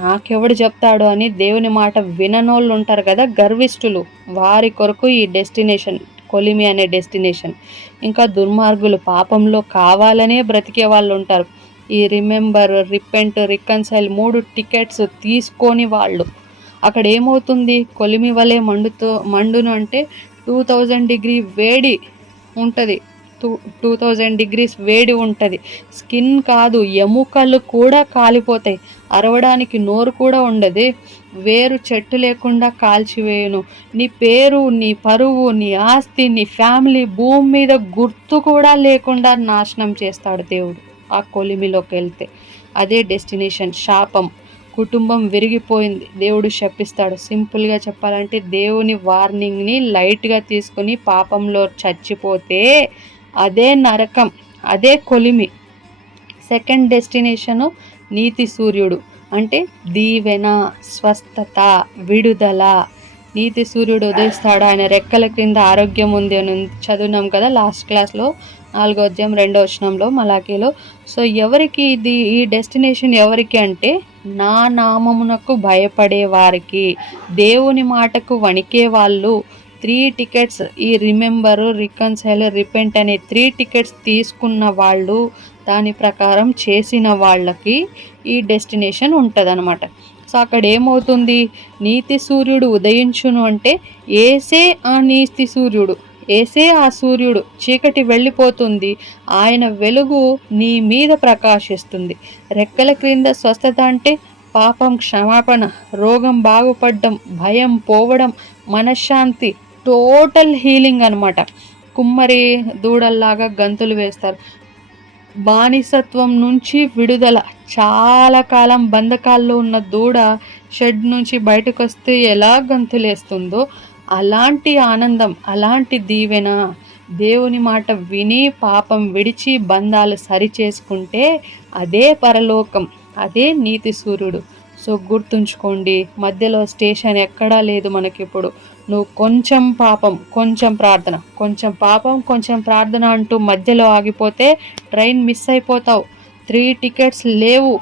నాకెవడు చెప్తాడు అని దేవుని మాట విననోళ్ళు ఉంటారు కదా, గర్విష్ఠులు. వారి కొరకు ఈ డెస్టినేషన్ కొలిమి అనే డెస్టినేషన్. ఇంకా దుర్మార్గులు పాపంలో కావాలనే బ్రతికే వాళ్ళు ఉంటారు. ఈ రిమెంబర్, రిపెంట్, రికన్సైల్ 3 టికెట్స్ తీసుకొని వాళ్ళు అక్కడ ఏమవుతుంది, కొలిమి వలె మండును అంటే 2000 డిగ్రీ వేడి ఉంటుంది. 2000 డిగ్రీస్ వేడి ఉంటుంది. స్కిన్ కాదు, ఎముకలు కూడా కాలిపోతాయి. అరవడానికి నోరు కూడా ఉండదు. వేరు చెట్టు లేకుండా కాల్చివేయును. నీ పేరు, నీ పరువు, నీ ఆస్తి, నీ ఫ్యామిలీ భూమి మీద గుర్తు కూడా లేకుండా నాశనం చేస్తాడు దేవుడు ఆ కొలిమిలోకి వెళ్తే. అదే డెస్టినేషన్. శాపం, కుటుంబం విరిగిపోయింది, దేవుడు శపిస్తాడు. సింపుల్గా చెప్పాలంటే దేవుని వార్నింగ్ని లైట్గా తీసుకుని పాపంలో చచ్చిపోతే అదే నరకం, అదే కొలిమి. సెకండ్ డెస్టినేషను నీతి సూర్యుడు అంటే దీవెన, స్వస్థత, విడుదల. నీతి సూర్యుడు ఉదయిస్తాడు, ఆయన రెక్కల క్రింద ఆరోగ్యం ఉంది అని చదివినాం కదా లాస్ట్ క్లాస్లో 4వ అధ్యాయం 2వ వచనంలో మలాకీలో. సో ఎవరికి ఇది, ఈ డెస్టినేషన్ ఎవరికి అంటే నా నామమునకు భయపడే వారికి, దేవుని మాటకు వణికే వాళ్ళు. 3 టికెట్స్, ఈ రిమెంబర్, రికన్సైల్, రిపెంట్ అనే 3 టికెట్స్ తీసుకున్న వాళ్ళు, దాని ప్రకారం చేసిన వాళ్ళకి ఈ డెస్టినేషన్ ఉంటుంది అనమాట. సో అక్కడ ఏమవుతుంది, నీతి సూర్యుడు ఉదయించును అంటే ఏసే ఆ నీతి సూర్యుడు, ఏసే ఆ సూర్యుడు. చీకటి వెళ్ళిపోతుంది, ఆయన వెలుగు నీ మీద ప్రకాశిస్తుంది. రెక్కల క్రింద స్వస్థత అంటే పాపం క్షమాపణ, రోగం బాగుపడడం, భయం పోవడం, మనశ్శాంతి, టోటల్ హీలింగ్ అనమాట. కుమ్మరి దూడల్లాగా గంతులు వేస్తారు. బానిసత్వం నుంచి విడుదల. చాలా కాలం బంధకాల్లో ఉన్న దూడ షెడ్ నుంచి బయటకు వస్తే ఎలా గంతులేస్తుందో అలాంటి ఆనందం, అలాంటి దీవెన. దేవుని మాట విని పాపం విడిచి బంధాలు సరిచేసుకుంటే అదే పరలోకం, అదే నీతి సూర్యుడు. సో గుర్తుంచుకోండి, మధ్యలో స్టేషన్ ఎక్కడా లేదు మనకిప్పుడు. నువ్వు కొంచెం పాపం, కొంచెం ప్రార్థన, కొంచెం పాపం, కొంచెం ప్రార్థన అంటూ మధ్యలో ఆగిపోతే ట్రైన్ మిస్ అయిపోతావు. 3 టికెట్స్ లేవు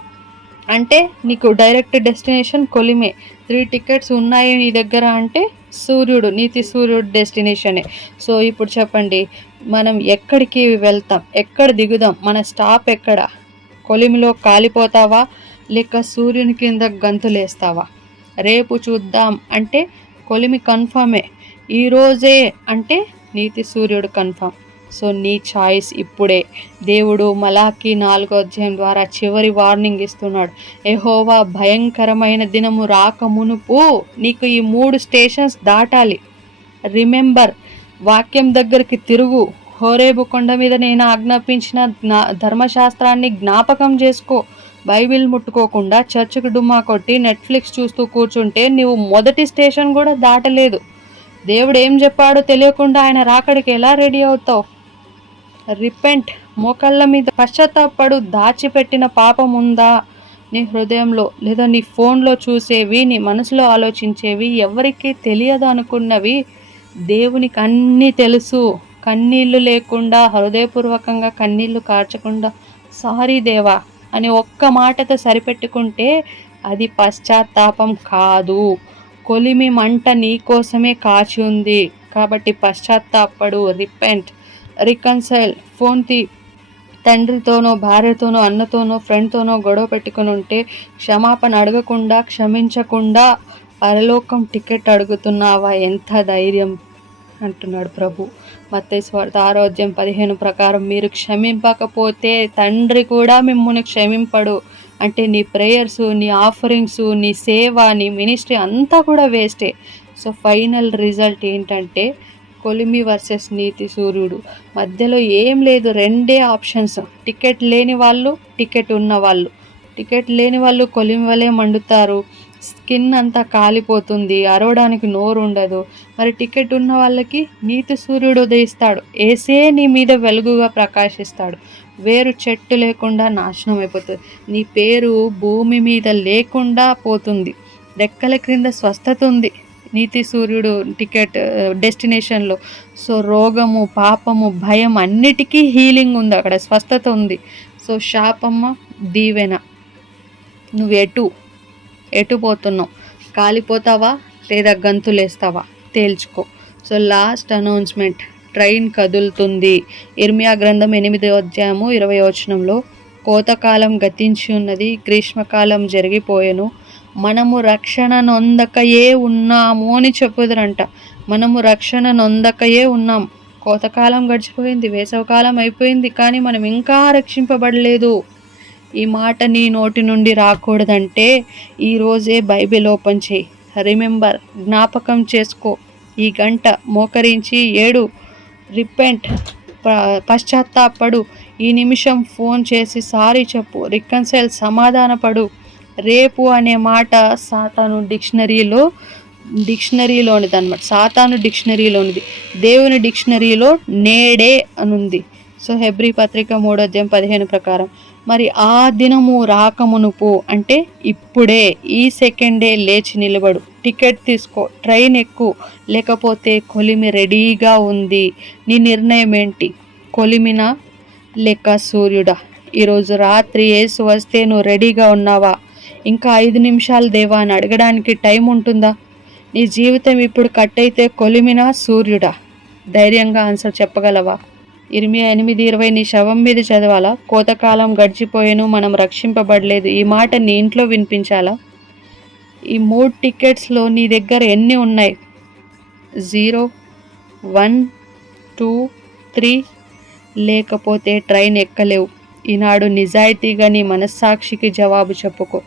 అంటే నీకు డైరెక్ట్ డెస్టినేషన్ కొలిమే. 3 టికెట్స్ ఉన్నాయి నీ దగ్గర అంటే సూర్యుడు, నీతి సూర్యుడు డెస్టినేషనే. సో ఇప్పుడు చెప్పండి, మనం ఎక్కడికి వెళ్తాం, ఎక్కడ దిగుదాం, మన స్టాప్ ఎక్కడ? కొలిమిలో కాలిపోతావా లేక సూర్యుని కింద గంతులేస్తావా? రేపు చూద్దాం అంటే కొలిమి కన్ఫర్మే, ఈరోజే అంటే నీతి సూర్యుడు కన్ఫర్మ్. సో నీ చాయిస్ ఇప్పుడే. దేవుడు మలాకీ 4వ అధ్యాయం ద్వారా చివరి వార్నింగ్ ఇస్తున్నాడు. యెహోవా భయంకరమైన దినము రాక మునుపు నీకు ఈ 3 స్టేషన్స్ దాటాలి. రిమెంబర్, వాక్యం దగ్గరికి తిరుగు. హోరేబు కొండ మీద నేను ఆజ్ఞాపించిన ధర్మశాస్త్రాన్ని జ్ఞాపకం చేసుకో. బైబిల్ ముట్టుకోకుండా చర్చికి డుమ్మా కొట్టి నెట్ఫ్లిక్స్ చూస్తూ కూర్చుంటే నువ్వు మొదటి స్టేషన్ కూడా దాటలేదు. దేవుడు ఏం చెప్పాడో తెలియకుండా ఆయన రాకడికి ఎలా రెడీ అవుతావు? రిపెంట్, మోకాళ్ళ మీద పశ్చాత్తాపడు. దాచిపెట్టిన పాపం ఉందా నీ హృదయంలో, లేదా నీ ఫోన్లో చూసేవి, నీ మనసులో ఆలోచించేవి, ఎవరికీ తెలియదు అనుకున్నవి దేవునికి అన్నీ తెలుసు. కన్నీళ్ళు లేకుండా, హృదయపూర్వకంగా కన్నీళ్ళు కార్చకుండా సారీ దేవా అని ఒక్క మాటతో సరిపెట్టుకుంటే అది పశ్చాత్తాపం కాదు. కొలిమి మంట నీ కోసమే కాచి ఉంది కాబట్టి పశ్చాత్తాపడు. Repent, reconcile. ఫోన్ తండ్రితోనో, భార్యతోనో, అన్నతోనో, ఫ్రెండ్తోనో గొడవ పెట్టుకుని ఉంటే క్షమాపణ అడగకుండా, క్షమించకుండా పరలోకం టికెట్ అడుగుతున్నావా? ఎంత ధైర్యం అంటున్నాడు ప్రభు. మత్తయి సువార్త 6వ అధ్యాయం 15 ప్రకారం మీరు క్షమింపకపోతే తండ్రి కూడా మిమ్మల్ని క్షమింపడు. అంటే నీ ప్రేయర్స్, నీ ఆఫరింగ్స్, నీ సేవ, నీ మినిస్ట్రీ అంతా కూడా వేస్టే. సో ఫైనల్ రిజల్ట్ ఏంటంటే కొలిమి వర్సెస్ నీతి సూర్యుడు. మధ్యలో ఏం లేదు, 2 ఆప్షన్స్. టికెట్ లేని వాళ్ళు, టికెట్ ఉన్న వాళ్ళు. టికెట్ లేని వాళ్ళు కొలిమి వలె మండుతారు, స్కిన్ అంతా కాలిపోతుంది, అరవడానికి నోరు ఉండదు. మరి టికెట్ ఉన్న వాళ్ళకి నీతి సూర్యుడు ఉదయిస్తాడు, ఏసే నీ మీద వెలుగుగా ప్రకాశిస్తాడు. వేరు చెట్టు లేకుండా నాశనం అయిపోతుంది, నీ పేరు భూమి మీద లేకుండా పోతుంది. రెక్కల క్రింద స్వస్థత ఉంది నీతి సూర్యుడు టికెట్ డెస్టినేషన్లో. సో రోగము, పాపము, భయం అన్నిటికీ హీలింగ్ ఉంది అక్కడ, స్వస్థత ఉంది. సో శాపమ్మ, దీవెన. నువ్వు ఎటు పోతున్నావు? కాలిపోతావా లేదా గంతులేస్తావా? తేల్చుకో. సో లాస్ట్ అనౌన్స్మెంట్, ట్రైన్ కదులుతుంది. ఇర్మియా గ్రంథం 8వ అధ్యాయము 20వ వచనంలో కోతకాలం గతించి ఉన్నది, గ్రీష్మకాలం జరిగిపోయెను, మనము రక్షణ నొందకయే ఉన్నాము అని చెప్పుదురంట. మనము రక్షణ నొందకయే ఉన్నాం. కోతకాలం గడిచిపోయింది, వేసవకాలం అయిపోయింది, కానీ మనం ఇంకా రక్షింపబడలేదు. ఈ మాట నీ నోటి నుండి రాకూడదంటే ఈరోజే బైబిల్ ఓపెన్ చేయి. రిమెంబర్, జ్ఞాపకం చేసుకో. ఈ గంట మోకరించి ఏడు, రిపెంట్, పశ్చాత్తాపడు. ఈ నిమిషం ఫోన్ చేసి సారీ చెప్పు, రికన్సైల్, సమాధానపడు. రేపు అనే మాట సాతాను డిక్షనరీలోనిది అనమాట. సాతాను డిక్షనరీలోనిది, దేవుని డిక్షనరీలో నేడే అనుంది. సో హెబ్రీ పత్రిక 3వ అధ్యాయం 15 ప్రకారం మరి ఆ దినము రాకమునుపు అంటే ఇప్పుడే, ఈ సెకండే లేచి నిలబడు, టికెట్ తీసుకో, ట్రైన్ ఎక్కు, లేకపోతే కొలిమి రెడీగా ఉంది. నీ నిర్ణయం ఏంటి? కొలిమినా లేక సూర్యుడా? ఈరోజు రాత్రి యేసు వస్తే నువ్వు రెడీగా ఉన్నావా? ఇంకా 5 నిమిషాలు దేవా అని అడగడానికి టైం ఉంటుందా? నీ జీవితం ఇప్పుడు కట్ అయితే కొలిమినా సూర్యుడా? ధైర్యంగా ఆన్సర్ చెప్పగలవా? ఇర్మియా 8:20 నీ శవం మీద చదవాలా? కోతకాలం గడిచిపోయేను, మనం రక్షింపబడలేదు. ఈ మాట నీ ఇంట్లో వినిపించాలా? ఈ 3 టికెట్స్లో నీ దగ్గర ఎన్ని ఉన్నాయి? 0, 1, 2, 3. లేకపోతే ట్రైన్ ఎక్కలేవు. ఈనాడు నిజాయితీగా నీ మనస్సాక్షికి జవాబు చెప్పుకో.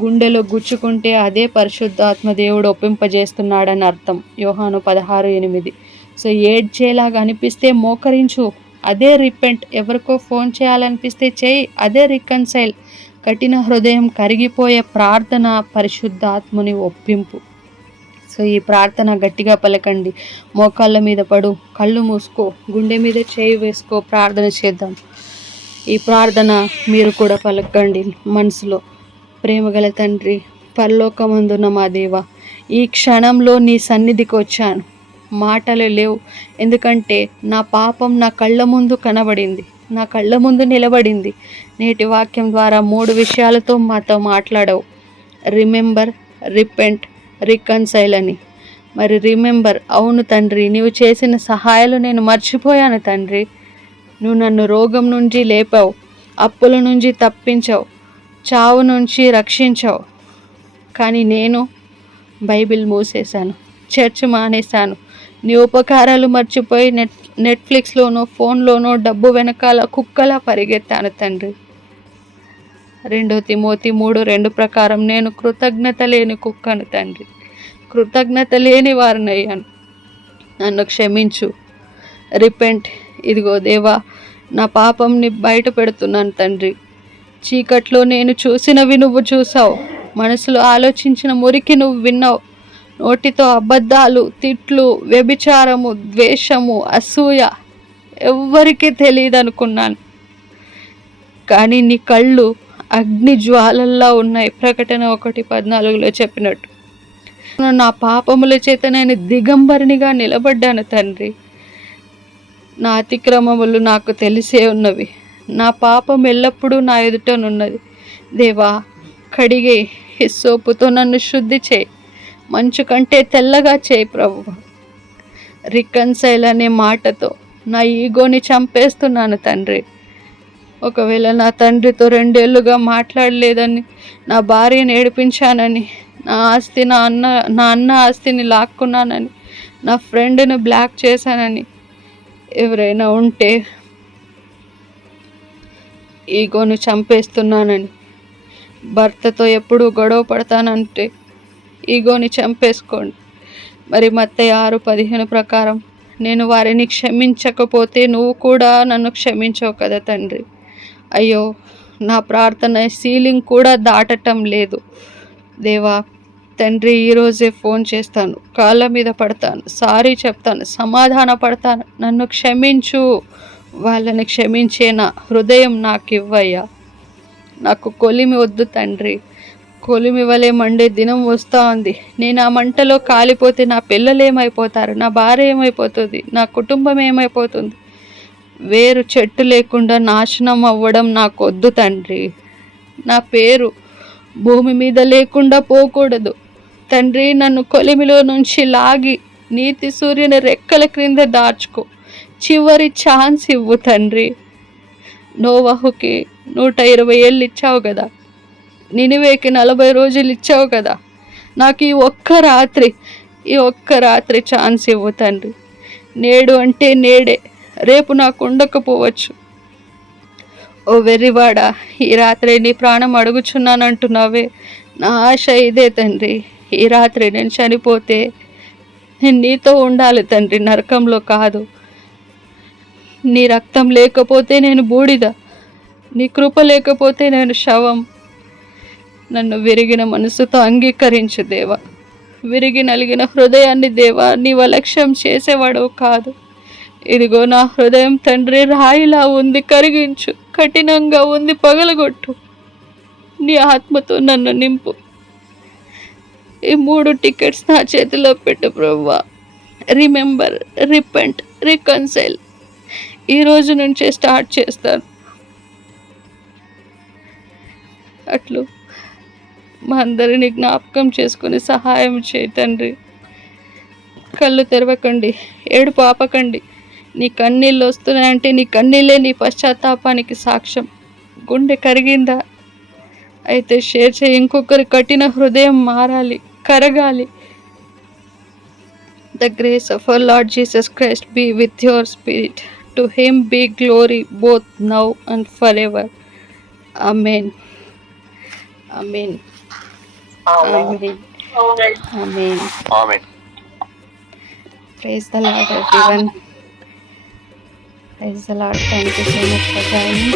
గుండెలో గుచ్చుకుంటే అదే పరిశుద్ధాత్మ దేవుడు ఒప్పింపజేస్తున్నాడని అర్థం. యోహాను 16:8. సో ఏడ్చేలాగా అనిపిస్తే మోకరించు, అదే రిపెంట్. ఎవరికో ఫోన్ చేయాలనిపిస్తే చేయి, అదే రికన్సైల్. కఠిన హృదయం కరిగిపోయే ప్రార్థన పరిశుద్ధాత్ముని ఒప్పింపు. సో ఈ ప్రార్థన గట్టిగా పలకండి. మోకాళ్ళ మీద పడు, కళ్ళు మూసుకో, గుండె మీద చేయి వేసుకో, ప్రార్థన చేద్దాం. ఈ ప్రార్థన మీరు కూడా పలకండి మనసులో. ప్రేమగల తండ్రి, పరలోకమందున్న మా దేవా, ఈ క్షణంలో నీ సన్నిధికి వచ్చాను. మాటలు లేవు, ఎందుకంటే నా పాపం నా కళ్ళ ముందు కనబడింది, నా కళ్ళ ముందు నిలబడింది. నేటి వాక్యం ద్వారా 3 విషయాలతో మాతో మాట్లాడవు. రిమెంబర్, రిపెంట్, రికన్సైల్ అని. మరి రిమెంబర్, అవును తండ్రి, నీవు చేసిన సహాయాలు నేను మర్చిపోయాను తండ్రి. నువ్వు నన్ను రోగం నుంచి లేపావు, అప్పుల నుంచి తప్పించావు, చావు నుంచి రక్షించావు. కానీ నేను బైబిల్ మూసేశాను, చర్చ్ మానేశాను, నీ ఉపకారాలు మర్చిపోయి నెట్ఫ్లిక్స్లోనో ఫోన్లోనో డబ్బు వెనకాల కుక్కలా పరిగెత్తాను తండ్రి. 2 తిమోతి 3:2 ప్రకారం నేను కృతజ్ఞత లేని కుక్కను తండ్రి, కృతజ్ఞత లేని వారినయ్యాను. నన్ను క్షమించు. రిపెంట్. ఇదిగో దేవా, నా పాపంని బయట పెడుతున్నాను తండ్రి. చీకట్లో నేను చూసినవి నువ్వు చూసావు, మనసులో ఆలోచించిన మురికి నువ్వు విన్నావు. నోటితో అబద్ధాలు, తిట్లు, వ్యభిచారము, ద్వేషము, అసూయ ఎవ్వరికీ తెలియదు అనుకున్నాను. కానీ నీ కళ్ళు అగ్ని జ్వాలల్లా ఉన్నాయి, ప్రకటన 1:14 చెప్పినట్టు. నా పాపముల చేత నేను దిగంబరినిగా నిలబడ్డాను తండ్రి. నా అతిక్రమములు నాకు తెలిసే ఉన్నవి, నా పాపం ఎల్లప్పుడూ నా ఎదుటనున్నది. దేవా, కడిగే హిస్సోపుతో నన్ను శుద్ధి చేయి, మంచు కంటే తెల్లగా చేయి ప్రభువా. రికన్సైల్ అనే మాటతో నా ఈగోని చంపేస్తున్నాను తండ్రి. ఒకవేళ నా తండ్రితో 2 ఏళ్ళుగా మాట్లాడలేదని, నా భార్యను ఏడిపించానని, నా అన్న ఆస్తిని లాక్కున్నానని, నా ఫ్రెండ్ని బ్లాక్ చేశానని ఎవరైనా ఉంటే ఈగోను చంపేస్తున్నానని, భర్తతో ఎప్పుడూ గొడవ పడతానంటే ఈగోని చంపేసుకోండి. మరి మత్తయి 6:15 ప్రకారం నేను వారిని క్షమించకపోతే నువ్వు కూడా నన్ను క్షమించవు కదా తండ్రి. అయ్యో, నా ప్రార్థన సీలింగ్ కూడా దాటటం లేదు దేవా. తండ్రి, ఈరోజే ఫోన్ చేస్తాను, కాళ్ళ మీద పడతాను, సారీ చెప్తాను, సమాధాన పడతాను. నన్ను క్షమించు. వాళ్ళని క్షమించే నా హృదయం నాకు ఇవ్వయ్యా. నాకు కొలిమి వద్దు తండ్రి, కొలిమి వలె మండే దినం వస్తూ ఉంది. నేను ఆ మంటలో కాలిపోతే నా పిల్లలు ఏమైపోతారు, నా భార్య ఏమైపోతుంది, నా కుటుంబం ఏమైపోతుంది? వేరు చెట్టు లేకుండా నాశనం అవ్వడం నాకు వద్దు తండ్రి. నా పేరు భూమి మీద లేకుండా పోకూడదు తండ్రి. నన్ను కొలిమిలో నుంచి లాగి నీతి సూర్యుని రెక్కల క్రింద దాచుకో. చివరి ఛాన్స్ ఇవ్వు తండ్రి. నోవహుకి 120 ఏళ్ళు ఇచ్చావు కదా, నినివేకి 40 రోజులు ఇచ్చావు కదా. నాకు ఈ ఒక్క రాత్రి ఛాన్స్ ఇవ్వు తండ్రి. నేడు అంటే నేడే, రేపు నాకు ఉండకపోవచ్చు. ఓ వెర్రివాడా, ఈ రాత్రి నీ ప్రాణం అడుగుచున్నానంటున్నావే. నా ఆశ ఇదే తండ్రి, ఈ రాత్రి నేను చనిపోతే నేను నీతో ఉండాలి తండ్రి, నరకంలో కాదు. నీ రక్తం లేకపోతే నేను బూడిద, నీ కృప లేకపోతే నేను శవం. నన్ను విరిగిన మనసుతో అంగీకరించు దేవా. విరిగి నలిగిన హృదయాన్ని దేవా నీవు అలక్ష్యం చేసేవాడు కాదు. ఇదిగో నా హృదయం తండ్రి రాయిలా ఉంది, కరిగించు. కఠినంగా ఉంది, పగలగొట్టు. నీ ఆత్మతో నన్ను నింపు. ఈ 3 టికెట్స్ నా చేతిలో పెట్టు ప్రభువా. Remember, repent, reconcile. ఈ రోజు నుంచే స్టార్ట్ చేస్తాను. అట్లు మా అందరినీ జ్ఞాపకం చేసుకుని సహాయం చేయి తండ్రి. కళ్ళు తెరవకండి, ఏడుపు ఆపకండి. నీ కన్నీళ్ళు వస్తున్నాయంటే నీ కన్నీళ్ళే నీ పశ్చాత్తాపానికి సాక్ష్యం. గుండె కరిగిందా? అయితే షేర్ చేయి. ఇంకొకరి కఠిన హృదయం మారాలి, కరగాలి. The grace of our Lord Jesus Christ be with your spirit. To him be glory both now and forever. Amen. Amen. Amen. Amen. Amen. Praise the Lord, everyone. Praise the Lord. Thank you so much for joining.